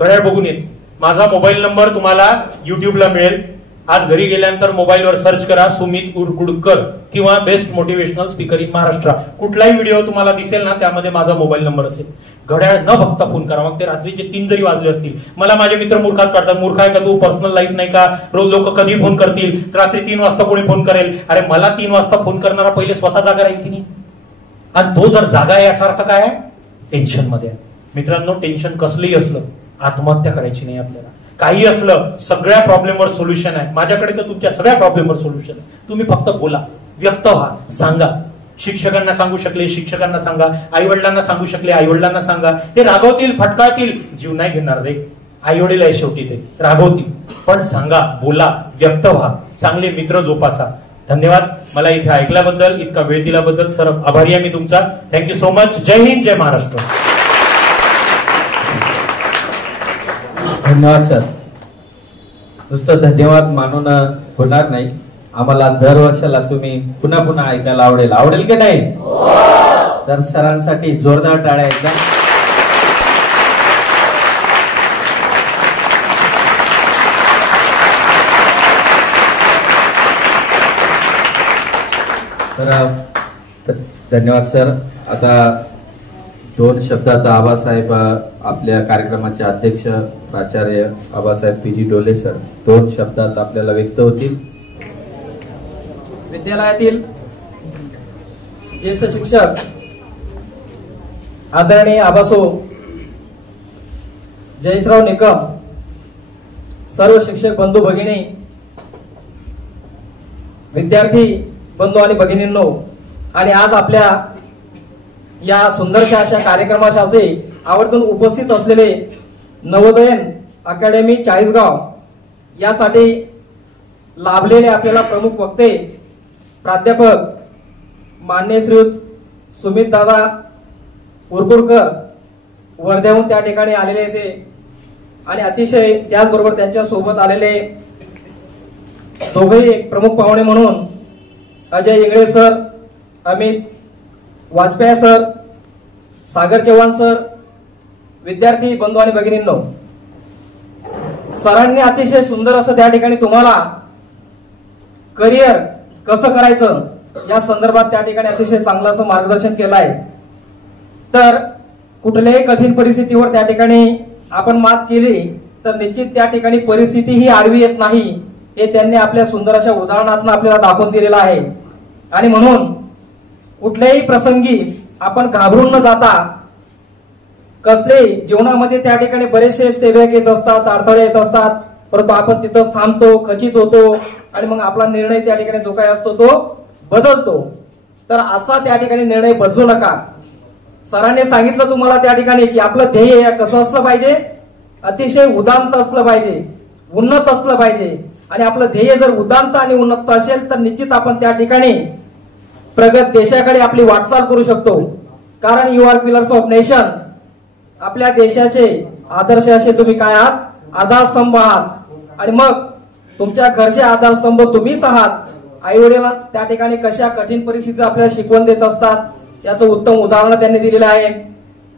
घड्याळ बघून येत. माझा मोबाईल नंबर तुम्हाला युट्यूबला मिळेल. आज घरी गेल्यानंतर मोबाईलवर सर्च करा सुमित उरकुडकर किंवा best motivational speaker in Maharashtra. कुठलाही व्हिडिओ तुम्हाला दिसेल ना त्यामध्ये माझा मोबाईल नंबर असेल. घड्याळ न बघता फोन करा. मग ते रात्रीचे 3 जरी वाजले असतील. मला माझे मित्र मूर्खात काढतात, मूर्ख आहे का तू, पर्सनल लाईफ नाही का, रोज लोक कधी फोन करतील, रात्री 3 वाजता कोणी फोन करेल. अरे मला 3 वाजता फोन करणारा पहिले स्वतः जागा राहील की नाही, आणि तो जर जागा आहे याचा अर्थ काय आहे, टेन्शन मध्ये आहे. मित्रांनो टेन्शन कसलंही असलं आत्महत्या करायची नाही आपल्याला. काही असलं सगळ्या प्रॉब्लेमवर सोल्युशन आहे. माझ्याकडे तर तुमच्या सगळ्या प्रॉब्लेमवर सोल्युशन आहे. तुम्ही फक्त बोला, व्यक्त व्हा, सांगा. शिक्षकांना सांगू शकले शिक्षकांना सांगा, आई वडिलांना सांगू शकले आई वडिलांना सांगा. ते रागवतील, फटकाळतील, जीव नाही घेणार रे, आई वडील आहे शेवटी, ते रागवतील, पण सांगा, बोला, व्यक्त व्हा, चांगले मित्र जोपासा. धन्यवाद. मला इथे ऐकल्याबद्दल, इतका वेळ दिल्याबद्दल सर आभारी आहे मी तुमचा. Thank you so much. जय हिंद, जय महाराष्ट्र. धन्यवाद सर. नुसतं धन्यवाद मानून होणार नाही, आम्हाला दरवर्षाला तुम्ही पुन्हा पुन्हा ऐकायला आवडेल की नाही सर? सरांसाठी जोरदार टाळ्या एकदा. तर धन्यवाद सर. आता 2 शब्दात आबासाहेब, आपल्या कार्यक्रमाचे अध्यक्ष प्राचार्य आबासाहेब पी.जी. डोले सर 2 शब्दात आपल्याला व्यक्त होतील. विद्यालयातील ज्येष्ठ शिक्षक आदरणीय आबासो जयश्राव निकम, सर्व शिक्षक बंधू भगिनी, विद्यार्थी बंधू आणि भगिनींनो, आणि आज आपल्या या सुंदरशा अशा कार्यक्रमासाठी आवर्जून उपस्थित असलेले नवोदयन अकॅडमी चाळीसगाव यासाठी लाभलेले आपल्याला प्रमुख वक्ते प्राध्यापक माननीय श्रीयुत सुमित दादा उरकुडकर वर्ध्याहून त्या ठिकाणी आलेले ते, आणि अतिशय त्याचबरोबर त्यांच्या सोबत आलेले दोघेही एक प्रमुख पाहुणे म्हणून अजय इंगळे सर, अमित वाजपेयी सर, सागर चव्हाण सर, विद्यार्थी बंधू आणि भगिनींनो, सरांनी अतिशय सुंदर असं त्या ठिकाणी तुम्हाला करिअर कसं करायचं या संदर्भात त्या ठिकाणी अतिशय चांगलं असं मार्गदर्शन केलं आहे. तर कुठल्याही कठीण परिस्थितीवर त्या ठिकाणी आपण मात केली तर निश्चित त्या ठिकाणी परिस्थिती ही आडवी येत नाही, हे त्यांनी आपल्या सुंदर अशा उदाहरणातून आपल्याला दाखवून दिलेलं आहे. आणि म्हणून कुठल्याही प्रसंगी आपण घाबरून न जाता, कसले जीवनामध्ये त्या ठिकाणी बरेचसे स्टेबॅक येत असतात, अडथळे येत असतात, परंतु आपण तिथंच थांबतो, खचित होतो आणि मग आपला निर्णय त्या ठिकाणी जो काय असतो तो बदलतो. तर असा त्या ठिकाणी निर्णय बदलू नका. सरांनी सांगितलं तुम्हाला त्या ठिकाणी की आपलं ध्येय कसं असलं पाहिजे, अतिशय उदांत असलं पाहिजे, उन्नत असलं पाहिजे. आणि आपलं ध्येय जर उदांत आणि उन्नत असेल तर निश्चित आपण त्या ठिकाणी प्रगत देशाकडे आपली वाटचाल करू शकतो. कारण you are pillars of nation. आपल्या देशाचे आदर्श असे तुम्ही काय आहात, आधारस्तंभ आहात. आणि मग तुमच्या घरचे आधारस्तंभ तुम्हीच आहात. आई वडील त्या ठिकाणी कशा कठीण परिस्थितीत आपल्याला शिकवण देत असतात याचं उत्तम उदाहरण त्यांनी दिलेलं आहे.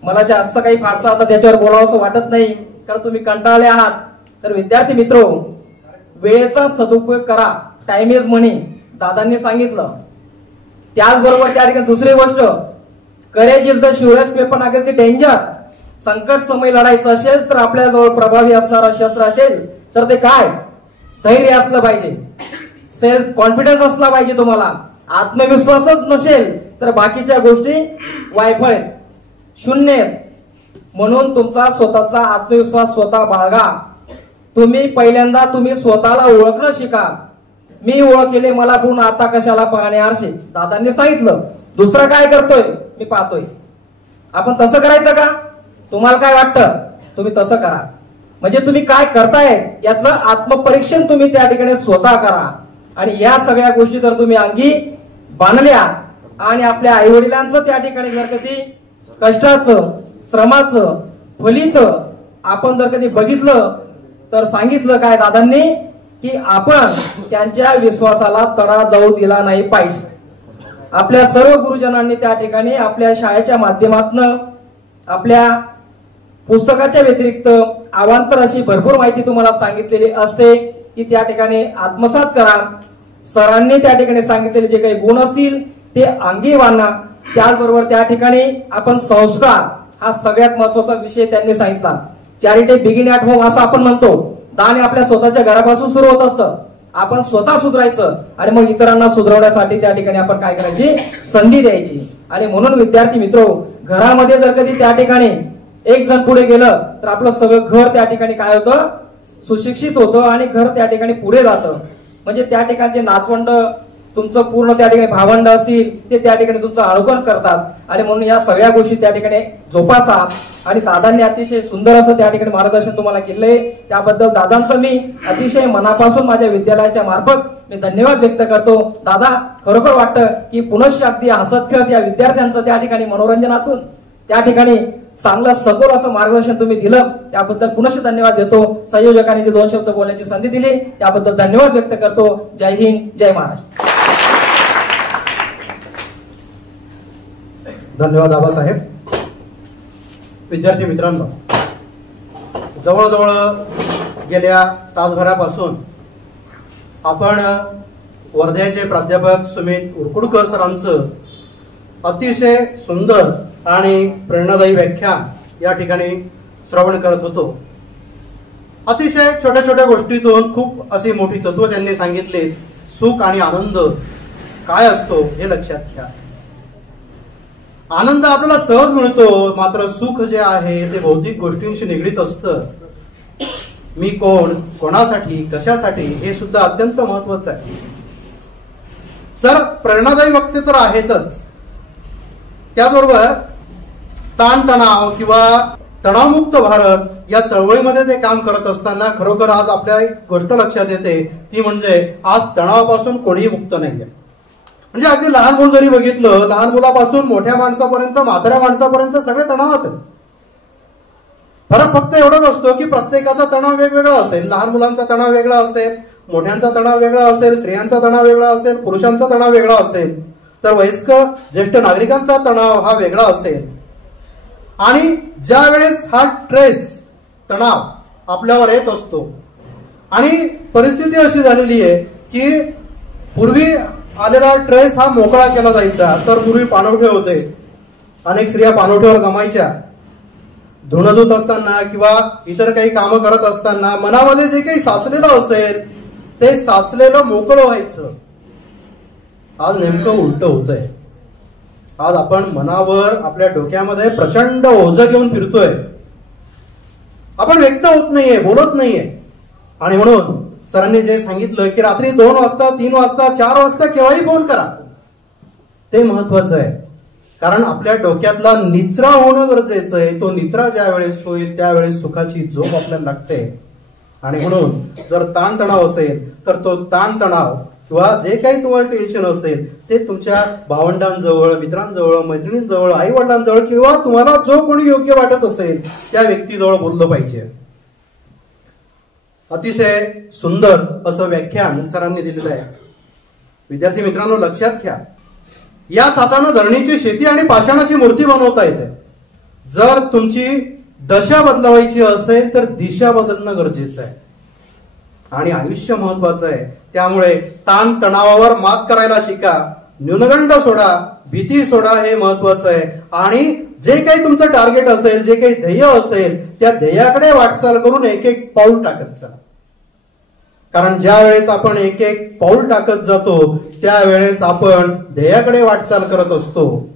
मला जास्त काही फारसा आता त्याच्यावर बोलावंसं वाटत नाही, कारण तुम्ही कंटाळले आहात. तर विद्यार्थी मित्रो, वेळेचा सदुपयोग करा. टाइम इज मनी दादांनी सांगितलं. त्याचबरोबर त्या ठिकाणी दुसरी गोष्ट, courage is the surest weapon against the danger. संकट समय लढायचं असेल तर आपल्याजवळ प्रभावी असणारं शस्त्र असेल तर ते काय? धैर्य असलं पाहिजे, सेल्फ कॉन्फिडन्स असला पाहिजे. तुम्हाला आत्मविश्वासच नसेल तर बाकीच्या गोष्टी वायफळ आहेत, शून्य आहेत. म्हणून तुमचा स्वतःचा आत्मविश्वास स्वतः बाळगा. तुम्ही पहिल्यांदा तुम्ही स्वतःला ओळखणं शिका. मी ओळखले मला पूर्ण आता कशाला पाहणे आरसे, दादांनी सांगितलं. दुसरं काय करतोय मी पाहतोय. आपण तसं करायचं का? तुम्हाला काय वाटतं? तुम्ही तसं करा. म्हणजे तुम्ही काय करताय याचं आत्मपरीक्षण तुम्ही त्या ठिकाणी स्वतः करा. आणि या सगळ्या गोष्टी जर तुम्ही अंगी बांधल्या आणि आपल्या आई वडिलांचं त्या ठिकाणी जर कधी कष्टाचं श्रमाचं फलित आपण जर कधी बघितलं तर सांगितलं काय दादांनी की आपण त्यांच्या विश्वासाला तडा जाऊ दिला नाही पाहिजे. आपल्या सर्व गुरुजनांनी त्या ठिकाणी आपल्या शाळेच्या माध्यमातून आपल्या पुस्तकाच्या व्यतिरिक्त अवांतर अशी भरपूर माहिती तुम्हाला सांगितलेली असते की त्या ठिकाणी आत्मसात करा. सरांनी त्या ठिकाणी सांगितलेले जे काही गुण असतील ते अंगी बांधा. त्याचबरोबर त्या ठिकाणी आपण संस्कार हा सगळ्यात महत्वाचा विषय त्यांनी सांगितला. चॅरिटी बिगिन ॲट होम असं आपण म्हणतो. दान आपल्या स्वतःच्या घरापासून सुरू होत असतं. आपण स्वतः सुधारायचं आणि मग इतरांना सुधारवण्यासाठी त्या ठिकाणी आपण काय करायची? संधी द्यायची. आणि म्हणून विद्यार्थी मित्रो, घरामध्ये जर कधी त्या ठिकाणी एक जण पुढे गेलं तर आपलं सगळं घर त्या ठिकाणी काय होतं? सुशिक्षित होतं आणि घर त्या ठिकाणी पुढे जातं. म्हणजे त्या ठिकाणचे नातवंड तुमचं पूर्ण त्या ठिकाणी भावंड असतील ते त्या ठिकाणी तुमचं अनुकरण करतात. आणि म्हणून या सगळ्या गोष्टी त्या ठिकाणी जोपासा. आणि दादांनी अतिशय सुंदर असं त्या ठिकाणी मार्गदर्शन तुम्हाला केलंय. त्याबद्दल दादांचं मी अतिशय मनापासून माझ्या विद्यालयाच्या मार्फत मी धन्यवाद व्यक्त करतो. दादा, खरोखर वाटतं की पुनश्च अगदी हसत खेळत या विद्यार्थ्यांचं त्या ठिकाणी मनोरंजनातून त्या ठिकाणी चांगलं सखोल असं मार्गदर्शन तुम्ही दिलं, त्याबद्दल पुनश्च धन्यवाद देतो. संयोजकांनी जे 2 शब्द बोलण्याची संधी दिली त्याबद्दल धन्यवाद व्यक्त करतो. जय हिंद, जय महाराष्ट्र. धन्यवाद आबासाहेब. विद्यार्थी मित्रांनो, जवळजवळ गेल्या तासभरापासून आपण वर्ध्याचे प्राध्यापक सुमित उरकुडकर सरांचं अतिशय सुंदर आणि प्रेरणादायी व्याख्यान या ठिकाणी श्रवण करत होतो. अतिशय छोट्या छोट्या गोष्टीतून खूप अशी मोठी तत्व त्यांनी सांगितले. सुख आणि आनंद काय असतो हे लक्षात घ्या. आनंद आपल्याला सहज मिळतो, मात्र सुख जे आहे ते भौतिक गोष्टींशी निगडीत असतं. मी कोण, कोणासाठी, कशासाठी हे सुद्धा अत्यंत महत्वाचं आहे. सर प्रेरणादायी वक्ते तर आहेतच, त्याचबरोबर ताणतणाव किंवा तणावमुक्त भारत या चळवळीमध्ये ते काम करत असताना खरोखर आज आपल्या एक गोष्ट लक्षात येते, ती म्हणजे आज तणावापासून कोणीही मुक्त नाहीये. म्हणजे अगदी लहान मुलं जरी बघितलं, लहान मुलापासून मोठ्या माणसापर्यंत म्हाताऱ्या माणसापर्यंत सगळे तणावात आहेत. फरक फक्त एवढाच असतो की प्रत्येकाचा तणाव वेगवेगळा असेल. लहान मुलांचा तणाव वेगळा असेल, मोठ्यांचा तणाव वेगळा असेल, स्त्रियांचा तणाव वेगळा असेल, पुरुषांचा तणाव वेगळा असेल, तर वयस्क ज्येष्ठ नागरिकांचा तणाव हा वेगळा असेल. आणि ज्या वेळेस हा स्ट्रेस तणाव आपल्यावर येत असतो आणि परिस्थिती अशी झालेली आहे की पूर्वी आलेला स्ट्रेस हा मोकळा केला जायचा. सर पूर्वी पाणवठे होते, अनेक स्त्रिया पाणवठ्यावर गमायच्या. धुणं धुत असताना किंवा इतर काही कामं करत असताना मनामध्ये जे काही साचलेलं असेल ते साचलेलं मोकळं व्हायचं. आज नेमकं उलट होतंय. आज आपण मनावर आपल्या डोक्यामध्ये प्रचंड ओझं घेऊन फिरतोय. आपण व्यक्त होत नाहीये, बोलत नाहीये. आणि म्हणून सरांनी जे सांगितलं की रात्री 2 वाजता 3 वाजता 4 वाजता केव्हाही फोन करा, ते महत्वाचं आहे. कारण आपल्या डोक्यातला निचरा होणं गरजेचं आहे. तो निचरा ज्या वेळेस होईल त्यावेळेस सुखाची झोप आपल्याला लागते. आणि म्हणून जर ताणतणाव असेल तर तो ताणतणाव किंवा जे काही तुम्हाला टेन्शन असेल ते तुमच्या भावंडांजवळ, मित्रांजवळ, मैत्रिणींजवळ, आई वडिलांजवळ किंवा तुम्हाला जो कोणी योग्य वाटत असेल त्या व्यक्तीजवळ बोललं पाहिजे. अतिशय सुंदर असं व्याख्यान सरांनी दिलेलं आहे. विद्यार्थी मित्रांनो, लक्षात घ्या, याच हाताने धरणीची शेती आणि पाषाणाची मूर्ती बनवता येते. जर तुमची दशा बदलवायची असेल तर दिशा बदलणं गरजेचं आहे आणि आयुष्य महत्वाचं आहे. त्यामुळे ताण तणावावर मात करायला शिका, न्यूनगंड सोडा, भीती सोडा, हे महत्वाचं आहे. आणि जे काही तुमचं टार्गेट असेल, जे काही ध्येय असेल, त्या ध्येयाकडे वाटचाल करून एक एक पाऊल टाकत जा. कारण ज्या वेळेस आपण एक एक पाऊल टाकत जातो त्यावेळेस आपण ध्येयाकडे वाटचाल करत असतो.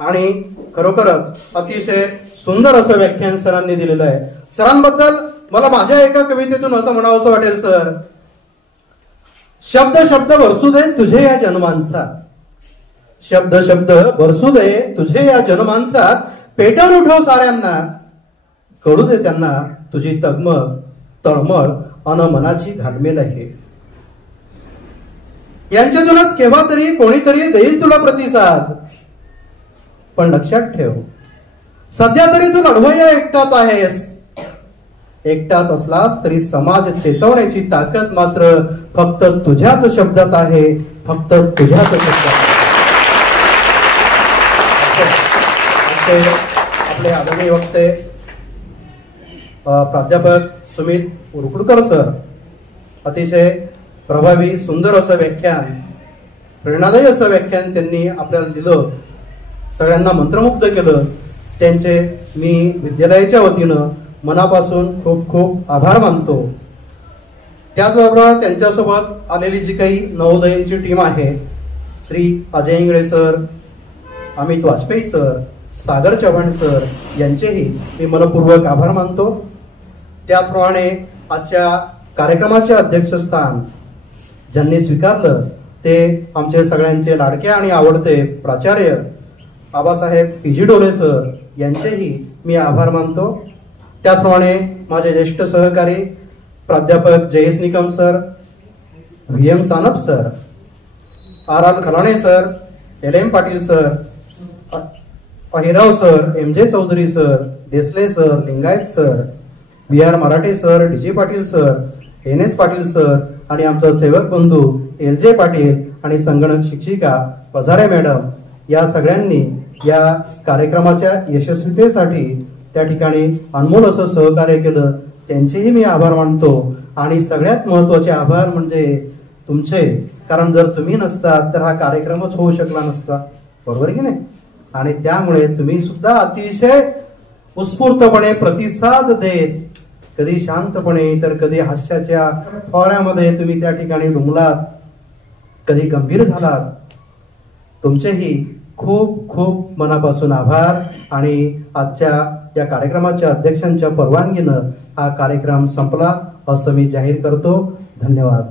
आणि खरोखरच अतिशय सुंदर असं व्याख्यान सरांनी दिलेलं आहे. सरांबद्दल मला माझ्या एका कवितेतून असं म्हणावं असं वाटेल, सर, शब्द शब्द वरसू दे तुझे या जन्मांसात, शब्द शब्द वरसू दे तुझे या जन्मांसात, पेटवून उठव साऱ्यांना, कळू दे त्यांना तुझी तगमग तळमळ अन मनाची घालमेल आहे. यांच्यातूनच केव्हा तरी कोणीतरी देईल तुला प्रतिसाद. पण लक्षात ठेव, सध्या तरी तू लढवय्या एकटाच आहेस. एकटाच असलास तरी समाज चेतवण्याची ताकद मात्र फक्त तुझ्याच शब्दात आहे, फक्त तुझ्याच शब्दात. आपले आदरणीय वक्ते प्राध्यापक सुमित उरकुडकर सर, अतिशय प्रभावी सुंदर असं व्याख्यान, प्रेरणादायी असं व्याख्यान त्यांनी आपल्याला दिलं, सगळ्यांना मंत्रमुग्ध केलं. त्यांचे मी विद्यालयाच्या वतीनं मनापासून खूप खूप आभार मानतो. त्याचबरोबर त्यांच्यासोबत आलेली जी काही नवोदयांची टीम आहे, श्री अजय इंगळे सर, अमित वाजपेयी सर, सागर चव्हाण सर, यांचेही मी मनपूर्वक आभार मानतो. त्याचप्रमाणे आजच्या कार्यक्रमाचे अध्यक्षस्थान ज्यांनी स्वीकारलं ते आमचे सगळ्यांचे लाडके आणि आवडते प्राचार्य आबासाहेब पीजी डोले सर, यांचेही मी आभार मानतो. त्याचप्रमाणे माझे ज्येष्ठ सहकारी प्राध्यापक Jayesh Nikam sir, V M Sanap sir, R R Khalane sir, L M Patil sir, Ahirrao sir, M J Chaudhari sir, Desale sir, Lingayat sir, B R Marathe sir, D G Patil sir, N S Patil sir आणि आमचा सेवक बंधू एल जे पाटील आणि संगणक शिक्षिका पझारे मॅडम, या सगळ्यांनी या कार्यक्रमाच्या यशस्वीतेसाठी त्या ठिकाणी अनमोल असं सहकार्य केलं. त्यांचेही मी आभार मानतो. आणि सगळ्यात महत्वाचे आभार म्हणजे तुमचे, कारण जर तुम्ही नसतात तर हा कार्यक्रमच होऊ शकला नसता, बरोबर की नाही. आणि त्यामुळे तुम्ही सुद्धा अतिशय उत्स्फूर्तपणे प्रतिसाद देत, कधी शांतपणे तर कधी हास्याच्या फवाऱ्यामध्ये तुम्ही त्या ठिकाणी रुमलात, कधी गंभीर झालात. तुमचेही खूप खूप मनापासून आभार. आणि आजच्या या कार्यक्रमाच्या अध्यक्षांच्या परवानगीनं हा कार्यक्रम संपला असं मी जाहीर करतो. धन्यवाद.